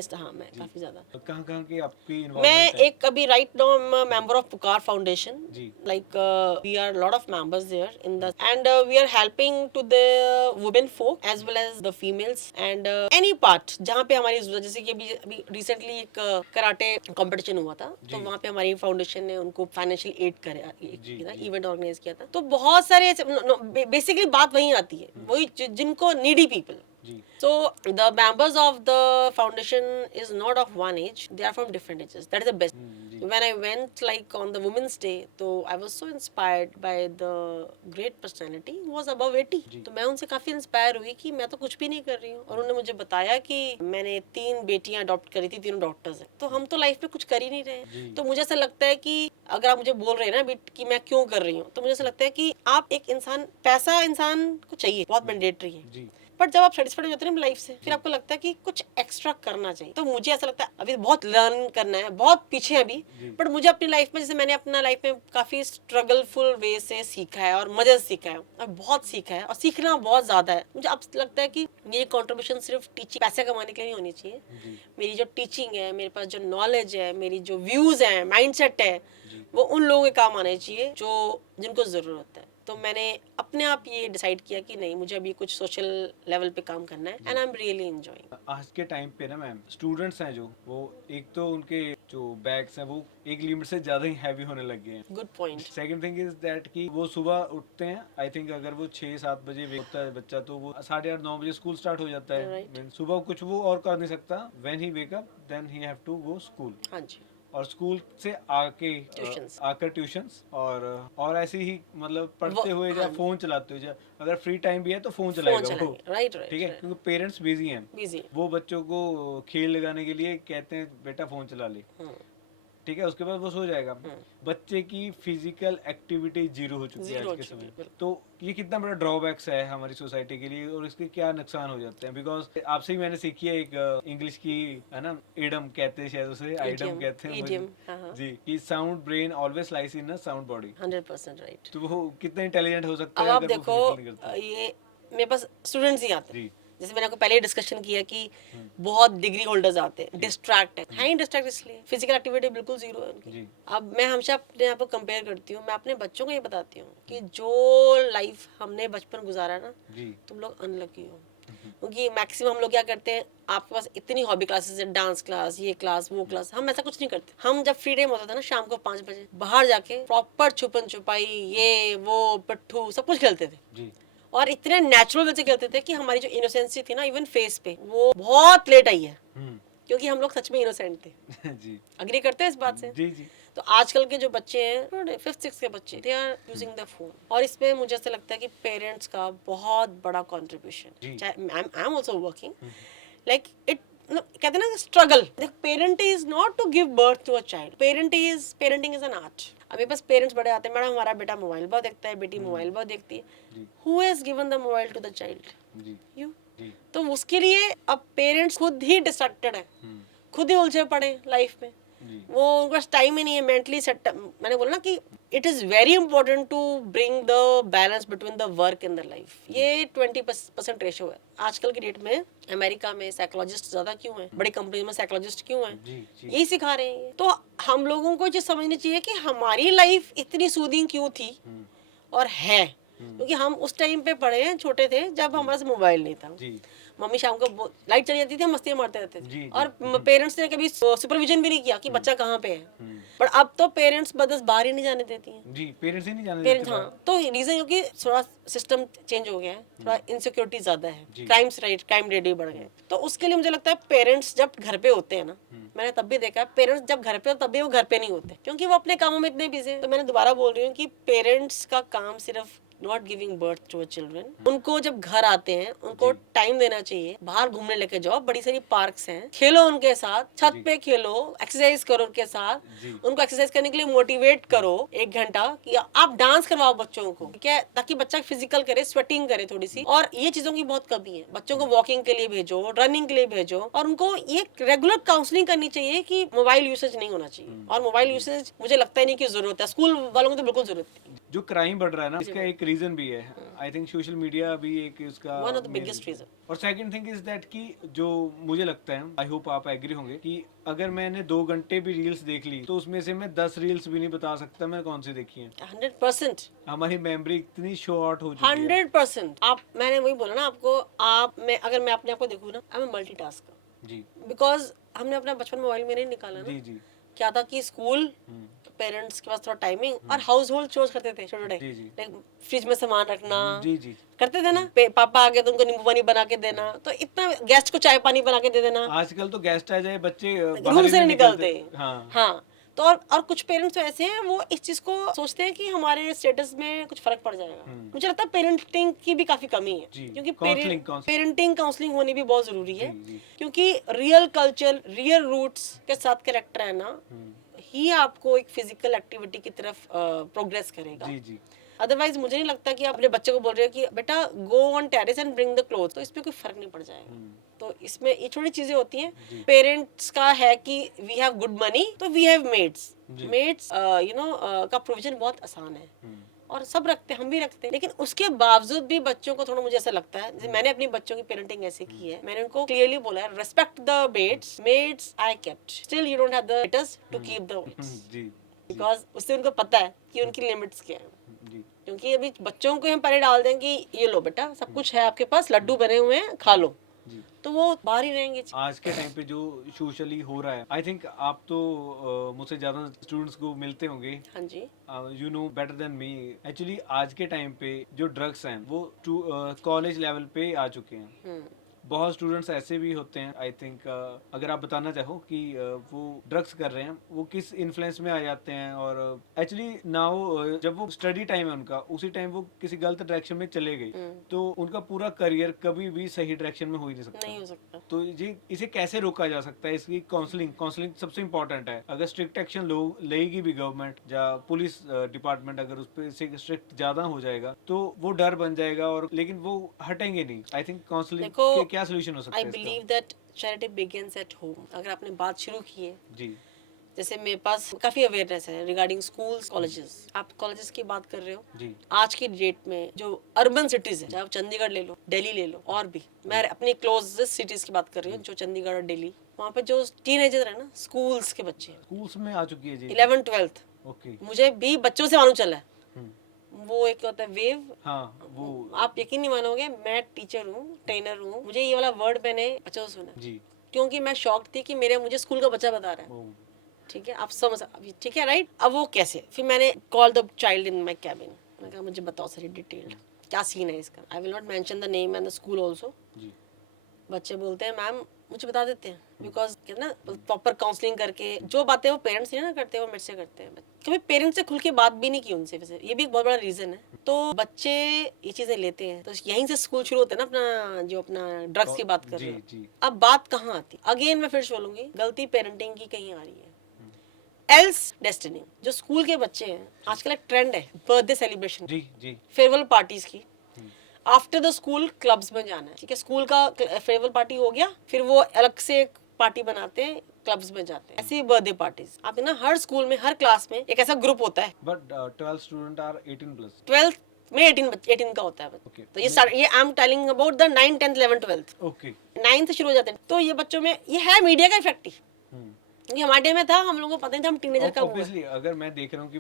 काफी ज्यादा। तो कहाँ की आपकी मैं इन्वॉल्वमेंट है? एक अभी right now I am member of Pukar foundation, जी। Like we are lot of members there in the, and we are helping to the women folk as well as the females, and any part जहाँ पे हमारी, जैसे कि अभी रिसेंटली एक कराटे कंपटीशन हुआ था, तो वहाँ पे हमारी फाउंडेशन ने उनको फाइनेंशियल एड किया, इवेंट ऑर्गेनाइज किया था। तो बहुत सारे बेसिकली बात वही आती है, वही जिनको नीडी पीपल. जी So the members of the foundation is not of one age. They are from different ages. That is the best. जी When I went like on the Women's Day, so I was so inspired by the great personality who was above 80. तो मैं उनसे काफी इंस्पायर हुई कि मैं तो कुछ भी नहीं कर रही हूँ, और उन्होंने मुझे बताया कि मैंने 3 बेटियां अडॉप्ट करी थी, तीनों डॉक्टर्स हैं, तो हम तो लाइफ में कुछ कर ही नहीं रहे. तो मुझे ऐसा लगता है कि अगर आप मुझे बोल रहे हैं ना अभी कि मैं क्यों कर रही हूँ, तो मुझे ऐसा लगता है कि आप एक इंसान, पैसा इंसान को चाहिए, बहुत मैंडेटरी है, जी बट जब आप सेटिस्फाइड हो जाते हैं ना लाइफ से, फिर आपको लगता है कि कुछ एक्स्ट्रा करना चाहिए. तो मुझे ऐसा लगता है अभी बहुत लर्न करना है, बहुत पीछे है अभी, बट मुझे अपनी लाइफ में, जैसे मैंने अपना लाइफ में काफी स्ट्रगलफुल वे से सीखा है और मजे से सीखा है, और बहुत सीखा है, और सीखना बहुत ज्यादा है. मुझे अब लगता है कि मेरी कंट्रीब्यूशन सिर्फ टीचिंग, पैसे कमाने के लिए नहीं होनी चाहिए. मेरी जो टीचिंग है, मेरे पास जो नॉलेज है, मेरी जो व्यूज है, माइंडसेट है, वो उन लोगों के काम आने चाहिए जो जिनको जरूरत है. तो मैंने अपने आप ये डिसाइड किया कि नहीं, मुझे अभी कुछ सोशल लेवल पे काम करना है, and I am really enjoying. आज के टाइम पे ना मैम, स्टूडेंट्स हैं जो, वो एक तो उनके जो बैग्स हैं वो एक लिमिट से ज्यादा ही हैवी होने लग गए हैं. Good point. Second thing is that कि वो सुबह उठते हैं, आई थिंक अगर वो 6-7 बजे उठता है बच्चा, तो वो 8:30-9 बजे स्कूल स्टार्ट हो जाता है. Right. सुबह कुछ वो और कर नहीं सकता. When he wake up then he have to go school, हाँ जी. और स्कूल से आके Tuitions. आकर ट्यूशंस, और ऐसे ही मतलब पढ़ते हुए या हाँ. फोन चलाते हुए, अगर फ्री टाइम भी है तो फोन फोन चलाएगा वो. चलाएंगे. Right right. ठीक है, क्योंकि पेरेंट्स बिजी हैं, बिजी. वो बच्चों को खेल लगाने के लिए कहते हैं बेटा फोन चला ले. ठीक है, उसके बाद वो सो जाएगा. बच्चे की फिजिकल एक्टिविटी जीरो हो चुकी है Zero आज के हो चुकी है, समय. तो ये कितना बड़ा ड्रॉबैक्स है हमारी सोसाइटी के लिए, और इसके क्या नुकसान हो जाते हैं. बिकॉज आपसे ही मैंने सीखी है एक इंग्लिश की, है ना, एडम कहते हैं शायद उसे, आइडम कहते हैं Idiom, मुझे. हाँ, हाँ. जी, कि sound brain always lies in a sound body. 100% right. तो वो कितना इंटेलिजेंट हो सकता अब है आप अगर वो देखो, physical नहीं करता. ये मेरे पास स्टूडेंट्स ही आते हैं. जी जैसे मैंने आपको पहले ही डिस्कशन किया कि बहुत डिग्री होल्डर्स आते हैं, डिस्ट्रैक्ट है ही डिस्ट्रैक्ट, इसलिए फिजिकल एक्टिविटी बिल्कुल जीरो है उनकी. जी अब मैं हमेशा अपने आप को कंपेयर करती हूँ, मैं अपने बच्चों को ये बताती हूँ कि जो लाइफ हमने बचपन गुजारा ना, जी तुम लोग अनलकी हो. क्योंकि मैक्सिमम हम लोग क्या करते हैं, आपके पास इतनी हॉबी क्लासेस है, डांस क्लास, ये क्लास, वो क्लास, हम ऐसा कुछ नहीं करते. हम जब फ्री टाइम होता था ना, शाम को 5 बजे बाहर जाके प्रॉपर छुपन छुपाई, ये वो पिट्ठू सब कुछ खेलते थे, जी और इतने नेचुरल वे से खेलते थे कि हमारी जो इनोसेंसी थी ना, इवन फेस पे, वो बहुत लेट आई है, क्योंकि हम लोग सच में इनोसेंट थे. जी अग्री करते हैं इस बात से? जी जी तो आजकल के जो बच्चे हैं, 5th-6th के बच्चे, they are using the phone, और इसमें मुझे ऐसा लगता है कि पेरेंट्स का बहुत बड़ा contribution. I am also working, like it, कहते हैं ना struggle. Parent is not to give birth to a child, parenting is an art. अभी बस पेरेंट्स बड़े आते हैं, मैडम हमारा बेटा मोबाइल बहुत देखता है, बेटी मोबाइल बहुत देखती है. Who has given the mobile to the child? जी यू. जी तो उसके लिए अब पेरेंट्स खुद ही डिस्ट्रैक्टेड है, खुद ही उलझे पड़े लाइफ में. जी वो उनके पास टाइम ही नहीं है मेंटली सेट. मैंने बोला ना कि it is very important to bring the balance between the work and the life. ये 20% रेशो है आजकल की डेट में. अमेरिका में साइकोलॉजिस्ट ज्यादा क्यों हैं, बड़ी कंपनी में साइकोलॉजिस्ट क्यों हैं? जी जी यही सिखा रहे हैं. तो हम लोगों को ये समझनी चाहिए कि हमारी लाइफ इतनी सूदिंग क्यों थी और है, क्योंकि हम उस टाइम पे पढ़े हैं, छोटे थे, जब हमारे पास मोबाइल नहीं था. जी मम्मी शाम को लाइट चली जाती थी, हम मस्तियां मारते रहते जी, थे, जी. और पेरेंट्स ने कभी सुपरविजन भी नहीं किया कि बच्चा कहाँ पे है. पर अब तो पेरेंट्स बस बाहर ही नहीं जाने देती हैं. जी पेरेंट्स ही नहीं जाने पेरेंट्स, देते हाँ. तो रीजन क्योंकि थोड़ा सिस्टम चेंज हो गया है, थोड़ा इनसिक्योरिटी ज्यादा है, जी. क्राइम रेट भी बढ़ गए. तो उसके लिए मुझे लगता है पेरेंट्स जब घर पे होते हैं ना, मैंने तब भी देखा पेरेंट्स जब घर पे हो तब भी वो घर पे नहीं होते, क्योंकि वो अपने कामों में इतने बिजी हैं. तो मैंने दोबारा बोल रही हूँ कि पेरेंट्स का काम सिर्फ not giving birth to children. उनको जब घर आते हैं उनको टाइम देना चाहिए, बाहर घूमने लेके जाओ, बड़ी सारी पार्क्स हैं, खेलो उनके साथ, छत पे खेलो, एक्सरसाइज करो उनके साथ, उनको एक्सरसाइज करने के लिए मोटिवेट करो 1 घंटा, कि आप डांस करवाओ बच्चों को, ठीक है, ताकि बच्चा फिजिकल करे, स्वेटिंग करे थोड़ी सी. और ये चीजों की बहुत कमी है. बच्चों को वॉकिंग के लिए भेजो, रनिंग के लिए भेजो, और उनको ये रेगुलर काउंसलिंग करनी चाहिए कि मोबाइल यूसेज नहीं होना चाहिए. और मोबाइल यूसेज मुझे लगता ही नहीं कि जरूरत है, स्कूल वालों को तो बिल्कुल जरूरत है. जो क्राइम बढ़ रहा है ना, इसका एक रीजन भी है. आई थिंक सोशल मीडिया भी एक इसका one of the main biggest reason. Reason. और सेकंड थिंग इज दैट कि जो मुझे लगता है, आई होप आप एग्री होंगे, कि अगर मैंने 2 घंटे भी रील्स देख ली तो उसमें से मैं 10 रील्स भी नहीं बता सकता मैं कौन सी देखी है. 100%. हमारी मेमोरी इतनी शॉर्ट हो चुकी है. 100%. आप, मैंने वही बोला ना आपको, अगर मैं अपने आप को देखूँ ना, आई एम मल्टीटास्कर. जी बिकॉज हमने अपना बचपन मोबाइल में नहीं निकाला ना. जी जी क्या था कि स्कूल पेरेंट्स के पास थोड़ा टाइमिंग और हाउस होल्ड चोर्स करते थे छोटे जी, जी। छोटे, फ्रिज में सामान रखना, जी, जी। करते थे ना। पापा आ गए तो उनको नींबू पानी बना के देना, तो इतना गेस्ट को चाय पानी बना के दे देना, आजकल तो गेस्ट आ जाए बच्चे बाहर रूम ही से नहीं नहीं निकलते। हाँ। हाँ, तो और कुछ पेरेंट्स तो ऐसे हैं वो इस चीज को सोचते हैं कि हमारे स्टेटस में कुछ फर्क पड़ जाएगा। मुझे लगता है पेरेंटिंग की भी काफी कमी है, जी, क्योंकि काउंसलिंग पेरेंटिंग काउंसलिंग होनी भी बहुत जरूरी है, जी, जी। क्योंकि रियल कल्चर रियल रूट्स के साथ करेक्टर है ना, ही आपको एक फिजिकल एक्टिविटी की तरफ प्रोग्रेस करेगा। जी, जी। अदरवाइज मुझे नहीं लगता कि आप अपने बच्चे को बोल रहे हो कि बेटा go on terrace and bring the cloth, तो इसमें कोई फर्क नहीं पड़ जाएगा। तो इसमें ये छोटी चीजें होती हैं। पेरेंट्स का है कि वी हैव गुड मनी तो वी हैव मेड्स, मेड्स का प्रोविजन बहुत आसान है और सब रखते हैं, हम भी रखते हैं, लेकिन उसके बावजूद भी बच्चों को थोड़ा मुझे ऐसा लगता है, जैसे मैंने अपनी बच्चों की पेरेंटिंग ऐसे की है, मैंने उनको क्लियरली बोला है respect the maids I kept, still you don't have the letters to keep the maids, जी, बिकॉज उससे उनको पता है कि उनकी लिमिट्स क्या है। जी। क्योंकि अभी बच्चों को हम पहले डाल दें कि ये लो बेटा सब कुछ है आपके पास, लड्डू बने हुए हैं खा लो, जी। तो वो बाहर ही रहेंगे। आज के टाइम पे जो सोशली हो रहा है, आई थिंक आप तो मुझसे ज्यादा स्टूडेंट्स को मिलते होंगे, हाँ जी, you know better than me. Actually आज के टाइम पे जो ड्रग्स हैं वो कॉलेज लेवल पे आ चुके हैं। बहुत स्टूडेंट्स ऐसे भी होते हैं, आई थिंक अगर आप बताना चाहो कि वो ड्रग्स कर रहे हैं, वो किस इन्फ्लुएंस में आ जाते हैं, और एक्चुअली नाउ जब वो स्टडी टाइम है उनका, उसी टाइम वो किसी गलत डायरेक्शन में चले गए तो उनका पूरा करियर कभी भी सही डायरेक्शन में हो ही नहीं सकता। नहीं हो सकता। तो ये इसे कैसे रोका जा सकता है? इसकी काउंसलिंग सबसे इम्पोर्टेंट है। अगर स्ट्रिक्ट एक्शन लेगी भी गवर्नमेंट या पुलिस डिपार्टमेंट, अगर उस पर स्ट्रिक्ट ज्यादा हो जाएगा तो वो डर बन जाएगा, और लेकिन वो हटेंगे नहीं। आई थिंक काउंसलिंग के क्या सोल्यूशन हो सकता आई है इसका? Believe that charity begins at home. अगर आपने बात शुरू की है, जी, जैसे मेरे पास काफी अवेयरनेस है रिगार्डिंग स्कूल्स कॉलेजेस, आप कॉलेजेस की बात कर रहे हो, जी, आज की डेट में जो अर्बन सिटीज है, चाहे आप चंडीगढ़ ले लो, दिल्ली ले लो, और भी मैं अपनी क्लोजेस्ट सिटीज की बात कर रही हूँ, जो चंडीगढ़ और दिल्ली, वहाँ पे जो टीनेजर है ना, स्कूल्स के बच्चे, स्कूल्स में आ चुकी है जी। 11th-12th, okay. मुझे भी बच्चों से मालूम चला है। हम्म। वो एक होता है वेव, हाँ, वो आप यकीन नहीं मानोगे, मैं टीचर हूँ, ट्रेनर हूँ, मुझे ये वाला वर्ड मैंने बच्चों से सुना, जी, क्योंकि मैं शॉक थी कि मुझे स्कूल का बच्चा बता रहा है। ओ, ठीक है, आप समझ, अभी ठीक है, राइट। अब वो कैसे, फिर मैंने call the child in my cabin, मैंने कहा मुझे बताओ सारी डिटेल, क्या सीन है इसका। I will not mention the name and the school also. जी, बच्चे बोलते हैं मैम मुझे बता देते हैं, बिकॉज ना प्रॉपर काउंसलिंग करके जो बातें वो पेरेंट्स नहीं ना करते, वो मेरे से करते हैं। कभी पेरेंट्स से खुल के बात भी नहीं की उनसे, वैसे ये भी एक बहुत बड़ा रीजन है। तो बच्चे ये चीजें लेते हैं, तो यहीं से स्कूल शुरू होते हैं ना, अपना ड्रग्स की बात कर रहे जी, हो। जी, अब बात कहाँ आती, अगेन मैं फिर बोलूंगी, गलती पेरेंटिंग की कहीं आ रही है, एल्स डेस्टिनी। जो स्कूल के बच्चे हैं, आजकल एक ट्रेंड है बर्थडे सेलिब्रेशन, जी, जी, फेयरवेल पार्टीज की, आफ्टर द स्कूल क्लब्स में जाना है। ठीक है, स्कूल का फेयरवेल पार्टी हो गया, फिर वो अलग से एक पार्टी बनाते हैं, क्लब्स में जाते हैं। ऐसे ही बर्थडे पार्टीज, आप ना हर स्कूल में हर क्लास में एक ऐसा ग्रुप होता है। But 12 student are 18+। 12th में 18 का होता है। Okay. तो ये I am telling about the 9, 10th, 11th, 12th। Okay. 9th से शुरू हो जाते हैं, तो ये बच्चों में ये है मीडिया का इफेक्ट ही, क्योंकि हमारे टाइम में था, हम लोगों को पता नहीं था हम टीनेजर कब हुए। ऑब्वियसली अगर मैं देख रहा हूँ कि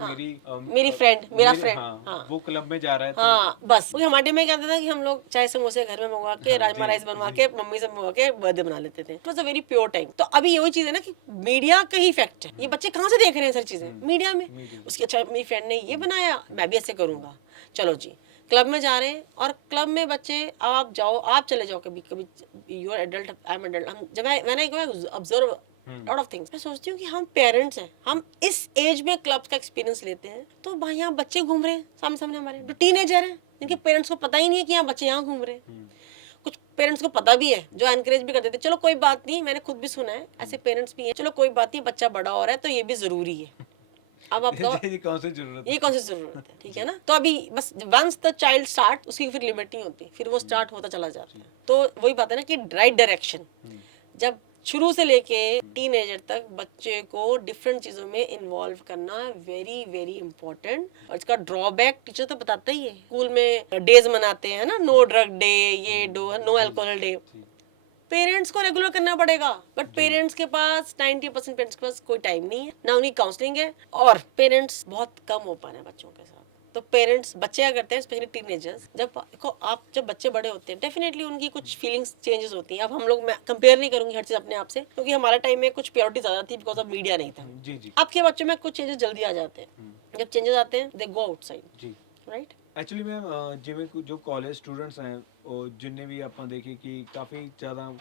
मेरी फ्रेंड, मेरा फ्रेंड, हाँ, वो क्लब में जा रहा है, तो हाँ बस वही हमारे टाइम में क्या था कि हम लोग चाय समोसे घर में मंगवा के, राजमा राइस बनवा के, मम्मी से मंगवा के बर्थडे बना लेते थे। It was a very pure time. तो अभी यही चीज है ना कि मीडिया का ही इफेक्ट है। ये बच्चे कहाँ से देख रहे हैं सारी चीजें, मीडिया में। उसकी अच्छा मेरी फ्रेंड ने ये बनाया, मैं भी ऐसे करूंगा, चलो जी क्लब में जा रहे हैं। और क्लब में बच्चे, आप जाओ, आप चले जाओ, कभी कभी you are adult, I am adult, हम जब मैंने ऑब्जर्व लॉट ऑफ थिंग्स, मैं सोचती हूँ कि हम पेरेंट्स हैं, हम इस एज में क्लब्स का एक्सपीरियंस लेते हैं, तो भाई यहाँ बच्चे घूम रहे हैं सामने सामने हमारे, जो टीनेजर हैं, जिनके पेरेंट्स को पता ही नहीं है कि यहाँ बच्चे यहाँ घूम रहे हैं। कुछ पेरेंट्स को पता भी है, जो एनकरेज भी कर देते, चलो कोई बात नहीं, मैंने खुद भी सुना है, ऐसे पेरेंट्स भी हैं, चलो कोई बात नहीं, बच्चा बड़ा हो रहा है तो ये भी जरूरी है। अब आप ये कौन सी जरूरत है? ये कौन सी जरूरत है, ठीक है ना। तो अभी बस वंस द चाइल्ड स्टार्ट, उसकी फिर लिमिट नहीं होती, फिर वो स्टार्ट होता चला जाता है। तो वही बात है ना कि राइट डायरेक्शन, जब शुरू से लेके टीनेजर तक बच्चे को डिफरेंट चीजों में इन्वॉल्व करना वेरी वेरी इंपॉर्टेंट। और इसका ड्रॉबैक टीचर तो बताता ही है, स्कूल में डेज मनाते हैं ना, नो ड्रग डे, ये नो अल्कोहल डे, पेरेंट्स को रेगुलर करना पड़ेगा। बट पेरेंट्स के पास 90% पेरेंट्स के पास कोई टाइम नहीं है, ना उन्हीं काउंसलिंग है, और पेरेंट्स बहुत कम हो पा रहे हैं बच्चों के साथ। तो पेरेंट्स, बच्चे क्या करते हैं, स्पेशली टीनेजर्स, जब बच्चे बड़े होते हैं डेफिनेटली उनकी कुछ फीलिंग्स चेंजेस होती हैं। अब हम लोग, मैं कंपेयर नहीं करूंगी हर चीज अपने आप से, क्योंकि हमारे टाइम में कुछ प्योरिटी ज्यादा थी बिकॉज ऑफ मीडिया नहीं था। जी जी आपके बच्चों में कुछ चेंजेस जल्दी आ जाते हैं, जब चेंजेस आते हैं दे गो आउटसाइड, ਜੀ राइट। ਐਕਚੁਅਲੀ ਮੈਮ ਜਿਵੇਂ ਜੋ ਕਾਲਜ ਸਟੂਡੈਂਟਸ ਹੈ ਉਹ ਜਿੰਨੇ ਵੀ ਆਪਾਂ ਦੇਖੀ ਕਿ ਕਾਫੀ ਜ਼ਿਆਦਾ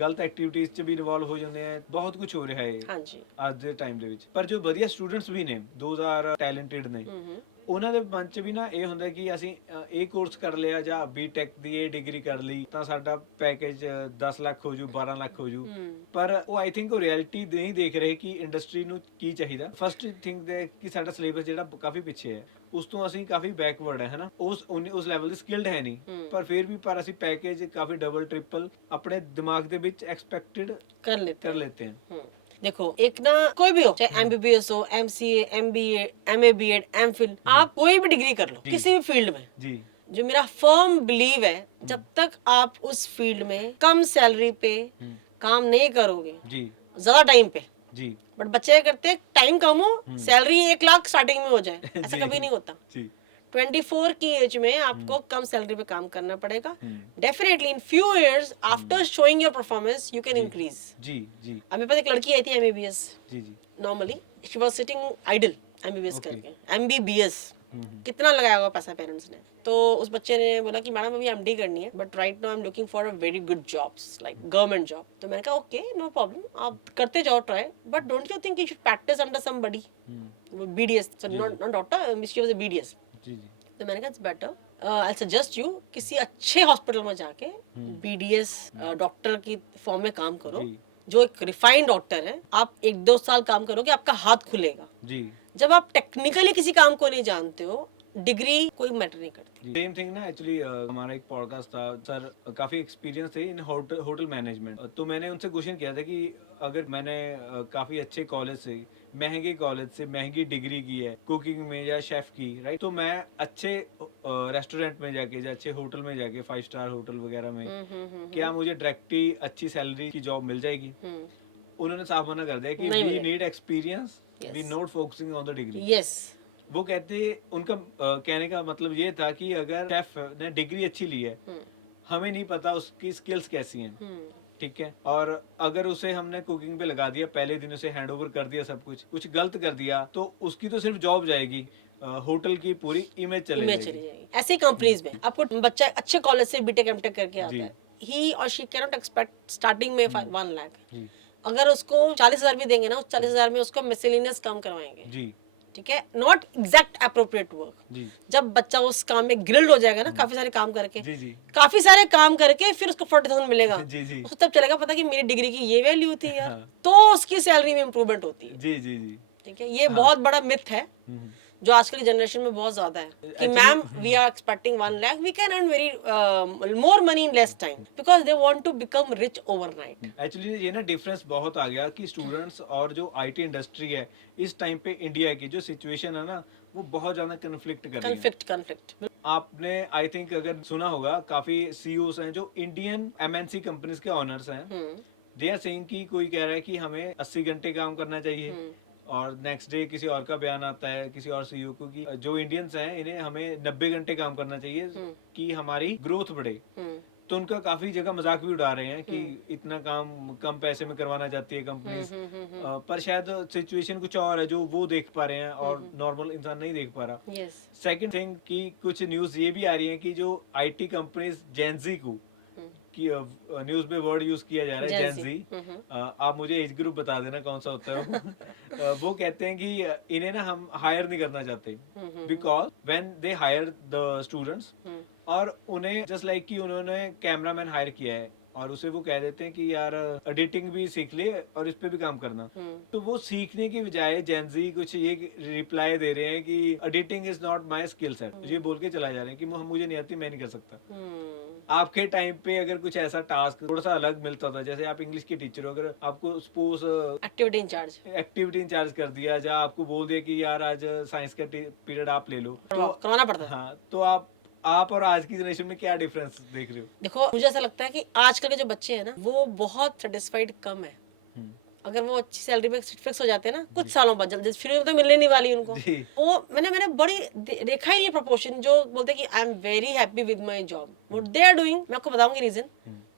ਗਲਤ ਐਕਟੀਵਿਟੀਜ਼ 'ਚ ਵੀ ਇਨਵੋਲਵ ਹੋ ਜਾਂਦੇ ਆ, ਬਹੁਤ ਕੁਝ ਹੋ ਰਿਹਾ ਹੈ हाँ जी। ਅੱਜ ਦੇ ਟਾਈਮ ਦੇ ਵਿੱਚ। ਪਰ ਜੋ ਵਧੀਆ ਸਟੂਡੈਂਟਸ ਵੀ ਨੇ, ਦੋਜ਼ ਆਰ ਟੈਲੈਂਟਡ ਨੇ, ਉਹਨਾਂ ਦੇ ਮਨ 'ਚ ਵੀ ਨਾ ਇਹ ਹੁੰਦਾ ਕਿ ਅਸੀਂ ਇਹ ਕੋਰਸ ਕਰ ਲਿਆ ਜਾਂ ਬੀਟੈਕ ਦੀ ਇਹ ਡਿਗਰੀ ਕਰ ਲਈ ਤਾਂ ਸਾਡਾ ਪੈਕੇਜ 10 ਲੱਖ ਹੋ ਜੂ, 12 ਲੱਖ ਹੋ ਜੂ। ਪਰ ਉਹ ਆਈ ਥਿੰਕ ਉਹ ਰਿਐਲਿਟੀ ਨਹੀਂ ਦੇਖ ਰਹੇ ਕਿ ਇੰਡਸਟਰੀ ਨੂੰ ਕੀ ਚਾਹੀਦਾ। ਫਸਟ ਥਿੰਗ ਦੇ ਕਿ ਸਾਡਾ ਸਿਲੇਬਸ ਜਿਹੜਾ ਕਾਫੀ ਪਿੱਛੇ ਹੈ, ਉਸ ਤੋਂ ਅਸੀਂ ਕਾਫੀ ਬੈਕਵਰਡ ਹੈ ਹਨਾ, ਉਸ ਲੈਵਲ ਦੇ ਸਕਿਲਡ ਹੈ ਨਹੀਂ, ਪਰ ਫਿਰ ਵੀ ਪਰ ਅਸੀਂ ਪੈਕੇਜ ਕਾਫੀ ਡਬਲ ट्रिपल ਆਪਣੇ ਦਿਮਾਗ ਦੇ ਵਿੱਚ ਐਕਸਪੈਕਟਡ कर लेते हैं। देखो, एक ना कोई भी हो, चाहे MBBS हो, MCA, MBA, MA, BEd, MPhil, आप कोई भी डिग्री कर लो किसी भी फील्ड में। जी जो मेरा फर्म बिलीव है, जब तक आप उस फील्ड में कम सैलरी पे काम नहीं करोगे, जी ज्यादा टाइम पे, जी बट बच्चे क्या करते हैं, टाइम कम हो, सैलरी 1 लाख स्टार्टिंग में हो जाए, ऐसा जी। कभी नहीं होता। जी 24 की एज में आपको कम सैलरी पे काम करना पड़ेगा। Definitely in few years after showing your performance you can increase. जी जी अब मेरे पास एक लड़की आई थी MBBS, जी जी normally she was sitting idle MBBS Okay. करके, MBBS कितना लगाया होगा पैसा पेरेंट्स ने। तो उस बच्चे ने बोला कि मैडम अभी MD करनी है, but right now I am looking for a very good jobs like government job. तो मैंने कहा ओके नो प्रॉब्लम, आप करते जाओ try, but don't you think you should practice under somebody, BDS, sorry not doctor, she was a BDS। जी जी तो मैंने कहा it's better I suggest you किसी अच्छे हॉस्पिटल में जाके BDS डॉक्टर की फॉर्म में काम करो, जी। जो एक रिफाइंड डॉक्टर है। आप 1-2 साल काम करोगे, आपका हाथ खुलेगा। जी जब आप टेक्निकली किसी काम को नहीं जानते हो, डिग्री कोई मैटर नहीं करती। सेम थिंग ना एक्चुअली हमारा एक पॉडकास्ट था सर, काफी एक्सपीरियंस थे इन होटल मैनेजमेंट। तो मैंने उनसे क्वेश्चन किया था कि अगर मैंने काफी अच्छे कॉलेज से, महंगे कॉलेज से महंगी डिग्री की है कुकिंग में या शेफ की, राइट, तो मैं अच्छे रेस्टोरेंट में जाके या अच्छे होटल में जाके 5 स्टार होटल वगैरह में क्या मुझे डायरेक्टली अच्छी सैलरी की जॉब मिल जाएगी? उन्होंने साफ मना कर दिया कि नहीं वी मिलेगी। Need experience, Yes. We not focusing on the degree. Yes, वो कहते, उनका कहने का मतलब ये था कि अगर शेफ ने डिग्री अच्छी ली है, हमें नहीं पता उसकी स्किल्स कैसी हैं, ठीक है, और अगर उसे हमने कुकिंग पे लगा दिया, पहले दिन उसे हैंड ओवर कर दिया, सब कुछ गलत कर दिया, तो उसकी तो सिर्फ जॉब जाएगी, होटल की पूरी इमेज चली इमेज चली जाएगी। जाएगी। ऐसे कंपनीज में आपको बच्चा अच्छे कॉलेज से BTech MTech करके आता जी। है, ही और she can not expect starting में 1 लाख। जी अगर उसको 40,000 भी देंगे ना, उस 40,000 में उसको मिसलेनियस काम करवाएंगे, जी ठीक है, नॉट एग्जैक्ट अप्रोप्रिएट वर्क। जी जब बच्चा उस काम में ग्रिल्ड हो जाएगा ना, काफी सारे काम करके, जी जी काफी सारे काम करके फिर उसको 40,000 मिलेगा, जी जी उसको तब चलेगा पता कि मेरी डिग्री की ये वैल्यू थी यार। हाँ। तो उसकी सैलरी में इम्प्रूवमेंट होती है, जी जी जी ठीक है। ये बहुत बड़ा मिथ है जो आजकल की जनरेशन में बहुत ज्यादा है कि ma'am we are expecting 1 lakh, we can earn very more money in less time because they want to become rich overnight. Actually ये ना डिफरेंस बहुत आ गया कि स्टूडेंट्स और जो आईटी इंडस्ट्री है इस टाइम पे इंडिया की जो सिचुएशन है ना, वो बहुत ज्यादा कन्फ्लिक्ट कर रही है। कन्फ्लिक्ट आपने आई थिंक अगर सुना होगा, काफी सीईओस हैं जो इंडियन एमएनसी कंपनीज के ऑनर्स हैं, दे आर सेइंग कि कोई कह रहा है कि हमें 80 घंटे काम करना चाहिए, और नेक्स्ट डे किसी और का बयान आता है किसी और सीईओ को कि जो इंडियंस हैं इन्हें हमें 90 घंटे काम करना चाहिए कि हमारी ग्रोथ बढ़े। तो उनका काफी जगह मजाक भी उड़ा रहे हैं कि इतना काम कम पैसे में करवाना चाहती है कंपनीज, पर शायद सिचुएशन कुछ और है जो वो देख पा रहे हैं और नॉर्मल इंसान नहीं देख पा रहा। यस। सेकंड थिंग कि कुछ न्यूज ये भी आ रही है कि जो आईटी कंपनीज जेनजी को कि न्यूज में वर्ड यूज किया जा रहा है Gen Z। जेनजी, आप मुझे एज ग्रुप बता देना कौन सा होता है वो। वो कहते हैं कि इन्हें ना हम हायर नहीं करना चाहते because when they hire the students, और उन्हें जस्ट लाइक कि उन्होंने कैमरामैन हायर किया है और उसे वो कह देते हैं कि यार एडिटिंग भी सीख ले और इस पे भी काम करना, तो वो सीखने की बजाय जेनजी कुछ ये रिप्लाई दे रहे हैं कि editing is not my skill set, ये बोल के चला जा रहे हैं कि मुझे नहीं आती, मैं नहीं कर सकता। आपके टाइम पे अगर कुछ ऐसा टास्क थोड़ा सा अलग मिलता था, जैसे आप इंग्लिश के टीचर हो, अगर आपको सपोज एक्टिविटी इंचार्ज कर दिया, या आपको बोल दिया कि यार आज साइंस का पीरियड आप ले लो, तो करवाना पड़ता है। हाँ, तो आप और आज की जनरेशन में क्या डिफरेंस देख रहे हो? देखो, मुझे ऐसा लगता है कि आजकल के जो बच्चे हैं ना, वो बहुत सेटिस्फाइड कम है। अगर वो अच्छी सैलरी पे फिक्स हो जाते हैं ना कुछ सालों बाद, जल्दी फ्री में तो मिलने नहीं वाली उनको। जी। वो मैंने बड़ी देखा ही नहीं प्रोपोर्शन जो बोलते कि I am very happy with my job, what they are doing. मैं आपको बताऊंगी reason.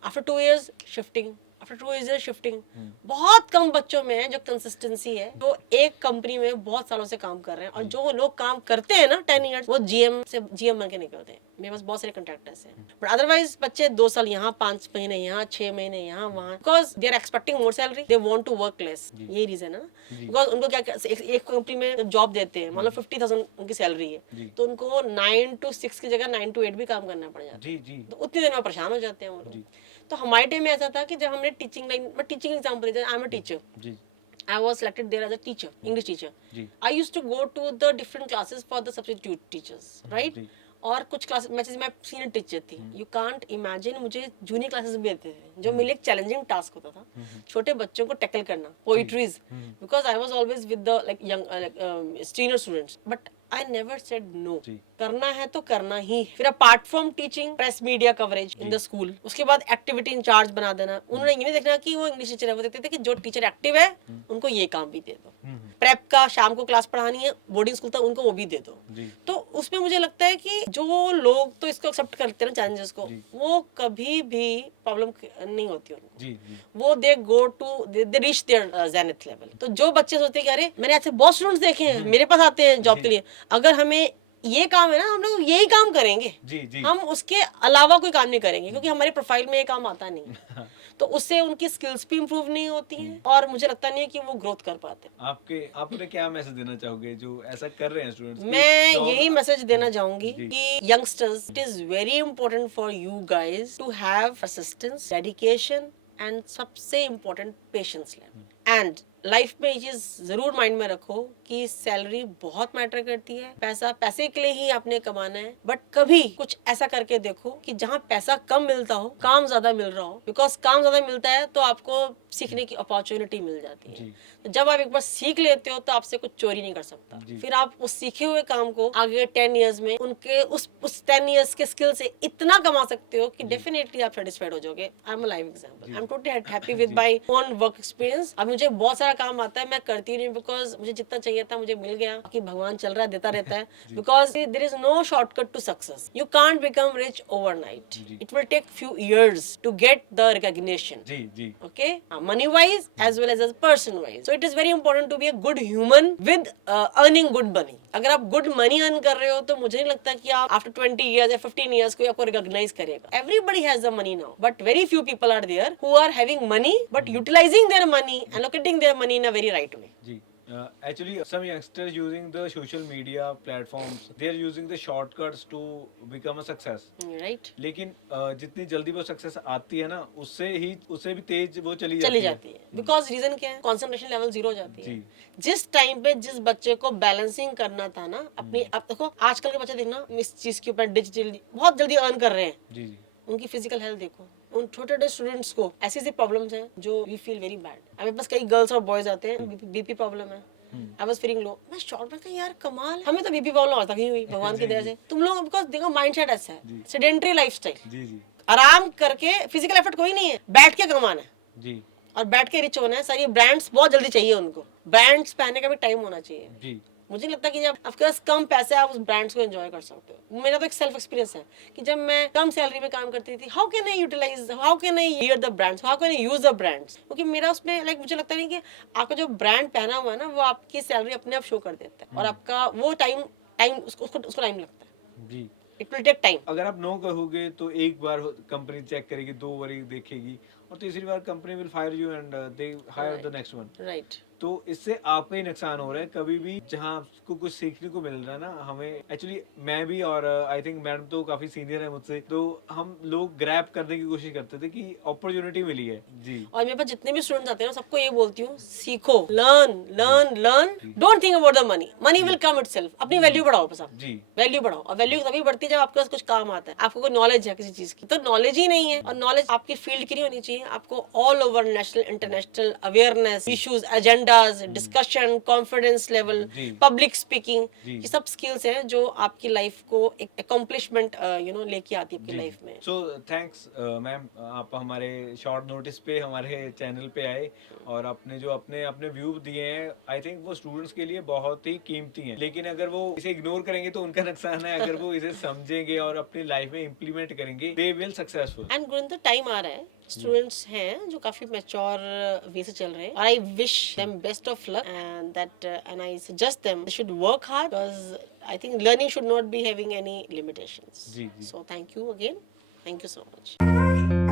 After 2 years shifting, after 2 years shifting. बहुत कम बच्चों में है जो कंसिस्टेंसी है, जो एक कंपनी में बहुत सालों से काम कर रहे हैं। और जो लोग काम करते हैं ना 10 इयर्स, वो जीएम बन के निकलते हैं। मेरे पास बहुत सारे कॉन्ट्रैक्टर्स हैं, बट अदरवाइज बच्चे 2 साल यहाँ, 5 महीने यहाँ, 6 महीने यहाँ वहाँ, because they are expecting more salary, they want to work less. यही रीजन है ना, बिकॉज उनको क्या एक कंपनी में जॉब देते हैं, मतलब 50,000 उनकी सैलरी है, तो उनको 9 to 6 की जगह 9 to 8 भी काम करना पड़ जाता है। तो उतनी देर में परेशान हो जाते हैं वो लोग। तो हमारे टाइम में ऐसा था कि जब हमने टीचिंग लाइन, मैं टीचिंग एग्जांपल देता, I am a teacher, I was selected there as a teacher, English teacher. I used to go to the different classes for the substitute teachers, right? और कुछ क्लासेस मैं सीनियर टीचर थी, यू कांट इमेजिन मुझे जूनियर क्लासेस भी देते थे, जो मेरे लिए एक चैलेंजिंग टास्क होता था, छोटे बच्चों को टैकल करना, poetries, because I was always with the like young senior students, but I never said no. करना है तो करना ही। फिर apart from teaching, press media coverage in the school, उसके बाद एक्टिविटी इंचार्ज बना देना। उन्होंने ये नहीं देखना कि वो इंग्लिश टीचर है, वो देखते थे कि जो टीचर एक्टिव है उनको ये काम भी दे दो। प्रेप का शाम को क्लास पढ़ानी है, बोर्डिंग स्कूल था, उनको वो भी दे दो। तो उसमें मुझे लगता है कि जो लोग तो इसको एक्सेप्ट करते हैं ना चैलेंजेस को, वो कभी भी प्रॉब्लम नहीं होती उनको। वो they go to they reach their zenith level. तो जो बच्चे सोचते हैं कि अरे मैंने ऐसे बहुत स्टूडेंट्स देखे हैं मेरे पास आते हैं जॉब के लिए, अगर हमें ये काम है ना हम लोग यही काम करेंगे, हम उसके अलावा कोई काम नहीं करेंगे, क्योंकि हमारी प्रोफाइल में ये काम आता नहीं। तो उससे उनकी स्किल्स भी इंप्रूव नहीं होती हैं, और मुझे लगता नहीं है कि वो ग्रोथ कर पाते। आपने क्या मैसेज देना चाहोगे जो ऐसा कर रहे हैं स्टूडेंट्स? मैं यही मैसेज देना चाहूंगी कि youngsters, it is very important for you guys to have persistence, dedication and सबसे important patience level. And life में ये चीज जरूर माइंड में रखो कि सैलरी बहुत मैटर करती है, पैसा पैसे के लिए ही आपने कमाना है, बट कभी कुछ ऐसा करके देखो कि जहाँ पैसा कम मिलता हो काम ज्यादा मिल रहा हो, बिकॉज काम ज्यादा मिलता है तो आपको सीखने की अपॉर्चुनिटी मिल जाती है। तो जब आप एक बार सीख लेते हो तो आपसे कुछ चोरी नहीं कर सकता। फिर आप उस सीखे हुए काम को आगे 10 इयर्स में उनके उस 10 इयर्स के स्किल से इतना कमा सकते हो कि डेफिनेटली आप सेटिस्फाइड हो जाओगे। I am a live example, I am totally happy with my own work experience. अब मुझे बहुत सारा काम आता है, मैं करती नहीं, बिकॉज मुझे जितना चाहिए था मुझे मिल गया, कि भगवान चल रहा है देता रहता है, because there is no shortcut to success. You can't become rich overnight, it will take few years to get the recognition, okay, money wise as well as person wise. So it is very important to be a good human with earning good money. अगर आप good money earn कर रहे हो तो मुझे नहीं लगता कि आप after 20 years या 15 years कोई आपको recognize करेगा। Everybody has the money now, but very few people are there who are having money but utilizing their money and allocating their money in a very right way. Ji. Actually, some youngsters using the social media platforms, they are using the shortcuts to become a success. Right. लेकिन जितनी जल्दी वो सक्सेस आती है ना, उससे भी तेज वो चली जाती है। बिकॉज रीजन क्या है, कंसंट्रेशन लेवल 0 हो जाती है। जिस टाइम पे जिस बच्चे को बैलेंसिंग करना था ना अपनी, अब देखो आजकल के बच्चे देखना इस चीज के ऊपर डिजिटल बहुत जल्दी अर्न कर रहे हैं, उनकी फिजिकल हेल्थ देखो, उन छोटे स्टूडेंट्स को ऐसी ऐसी प्रॉब्लम्स हैं जो वी फील वेरी बैड। मेरे पास कई गर्ल्स और बॉयज आते हैं, बीपी प्रॉब्लम है, आई वाज फीलिंग लो, मैं शॉर्ट में यार कमाल, हमें तो बीपी प्रॉब्लम आज तक नहीं हुई भगवान की दया से। तुम लोग बिकॉज देखो माइंडसेट ऐसा है, सेडेंटरी लाइफस्टाइल, आराम करके, फिजिकल एफर्ट कोई नहीं है, बैठ के कमाना है और बैठ के रिच होना है। सारी ब्रांड्स बहुत जल्दी चाहिए उनको, ब्रांड्स पहनने का भी टाइम होना चाहिए। मुझे लगता है कि जब आपके पास कम पैसे आप उस ब्रांड्स को एंजॉय कर सकते हो। मेरा तो एक सेल्फ एक्सपीरियंस है कि जब मैं कम सैलरी में काम करती थी, how can I utilise, how can I hear the brands, how can I use the brands, क्योंकि मेरा उसमें लाइक मुझे लगता नहीं कि आपका जो ब्रांड पहना हुआ है ना वो आपकी सैलरी अपने आप शो कर देता है, और आपका वो टाइम उसको टाइम लगता है, इट विल टेक टाइम। अगर आप नो कहोगे तो एक बार कंपनी चेक करेगी, 2 बार देखेगी, और तीसरी बार company will fire you and they hire the next one. Right. तो इससे आपका ही नुकसान हो रहा है। कभी भी जहाँ आपको कुछ सीखने को मिल रहा है ना, हमें एक्चुअली मैं भी और आई थिंक मैडम तो काफी सीनियर है मुझसे, तो हम लोग ग्रैब करने की कोशिश करते थे कि अपॉर्चुनिटी मिली है जी। और मेरे पास जितने भी स्टूडेंट्स आते हैं ना सबको ये बोलती हूँ, सीखो, learn, don't think about the money will come itself. अपनी वैल्यू बढ़ाओ बस आप जी, वैल्यू बढ़ाओ, और वैल्यू तभी बढ़ती है जब आपके पास कुछ काम आता है, आपको कोई नॉलेज है किसी चीज की। तो नॉलेज ही नहीं है, और नॉलेज आपकी फील्ड की नहीं होनी चाहिए, आपको all over national international awareness, issues, agenda agendas, discussion, confidence level, जी। पब्लिक स्पीकिंग, जी। ये सब स्किल्स हैं जो आपकी लाइफ को एक अकम्पलिशमेंट लेके आती है आपकी लाइफ में। सो थैंक्स मैम, आप हमारे शॉर्ट नोटिस पे हमारे चैनल पे आए और आपने जो अपने अपने व्यू दिए हैं, आई थिंक वो स्टूडेंट्स के लिए बहुत ही कीमती हैं। लेकिन अगर वो इसे इग्नोर करेंगे तो उनका नुकसान है, अगर वो इसे समझेंगे और अपनी लाइफ में इम्प्लीमेंट करेंगे, they will successful. And Gurinder time आ रहा है, स्टूडेंट्स हैं जो काफी मैच्योर वे से चल रहे हैं, I wish them best of luck and that and I suggest them they should work hard because I think learning should not be having any limitations. जी, जी। So thank you again, thank you so much.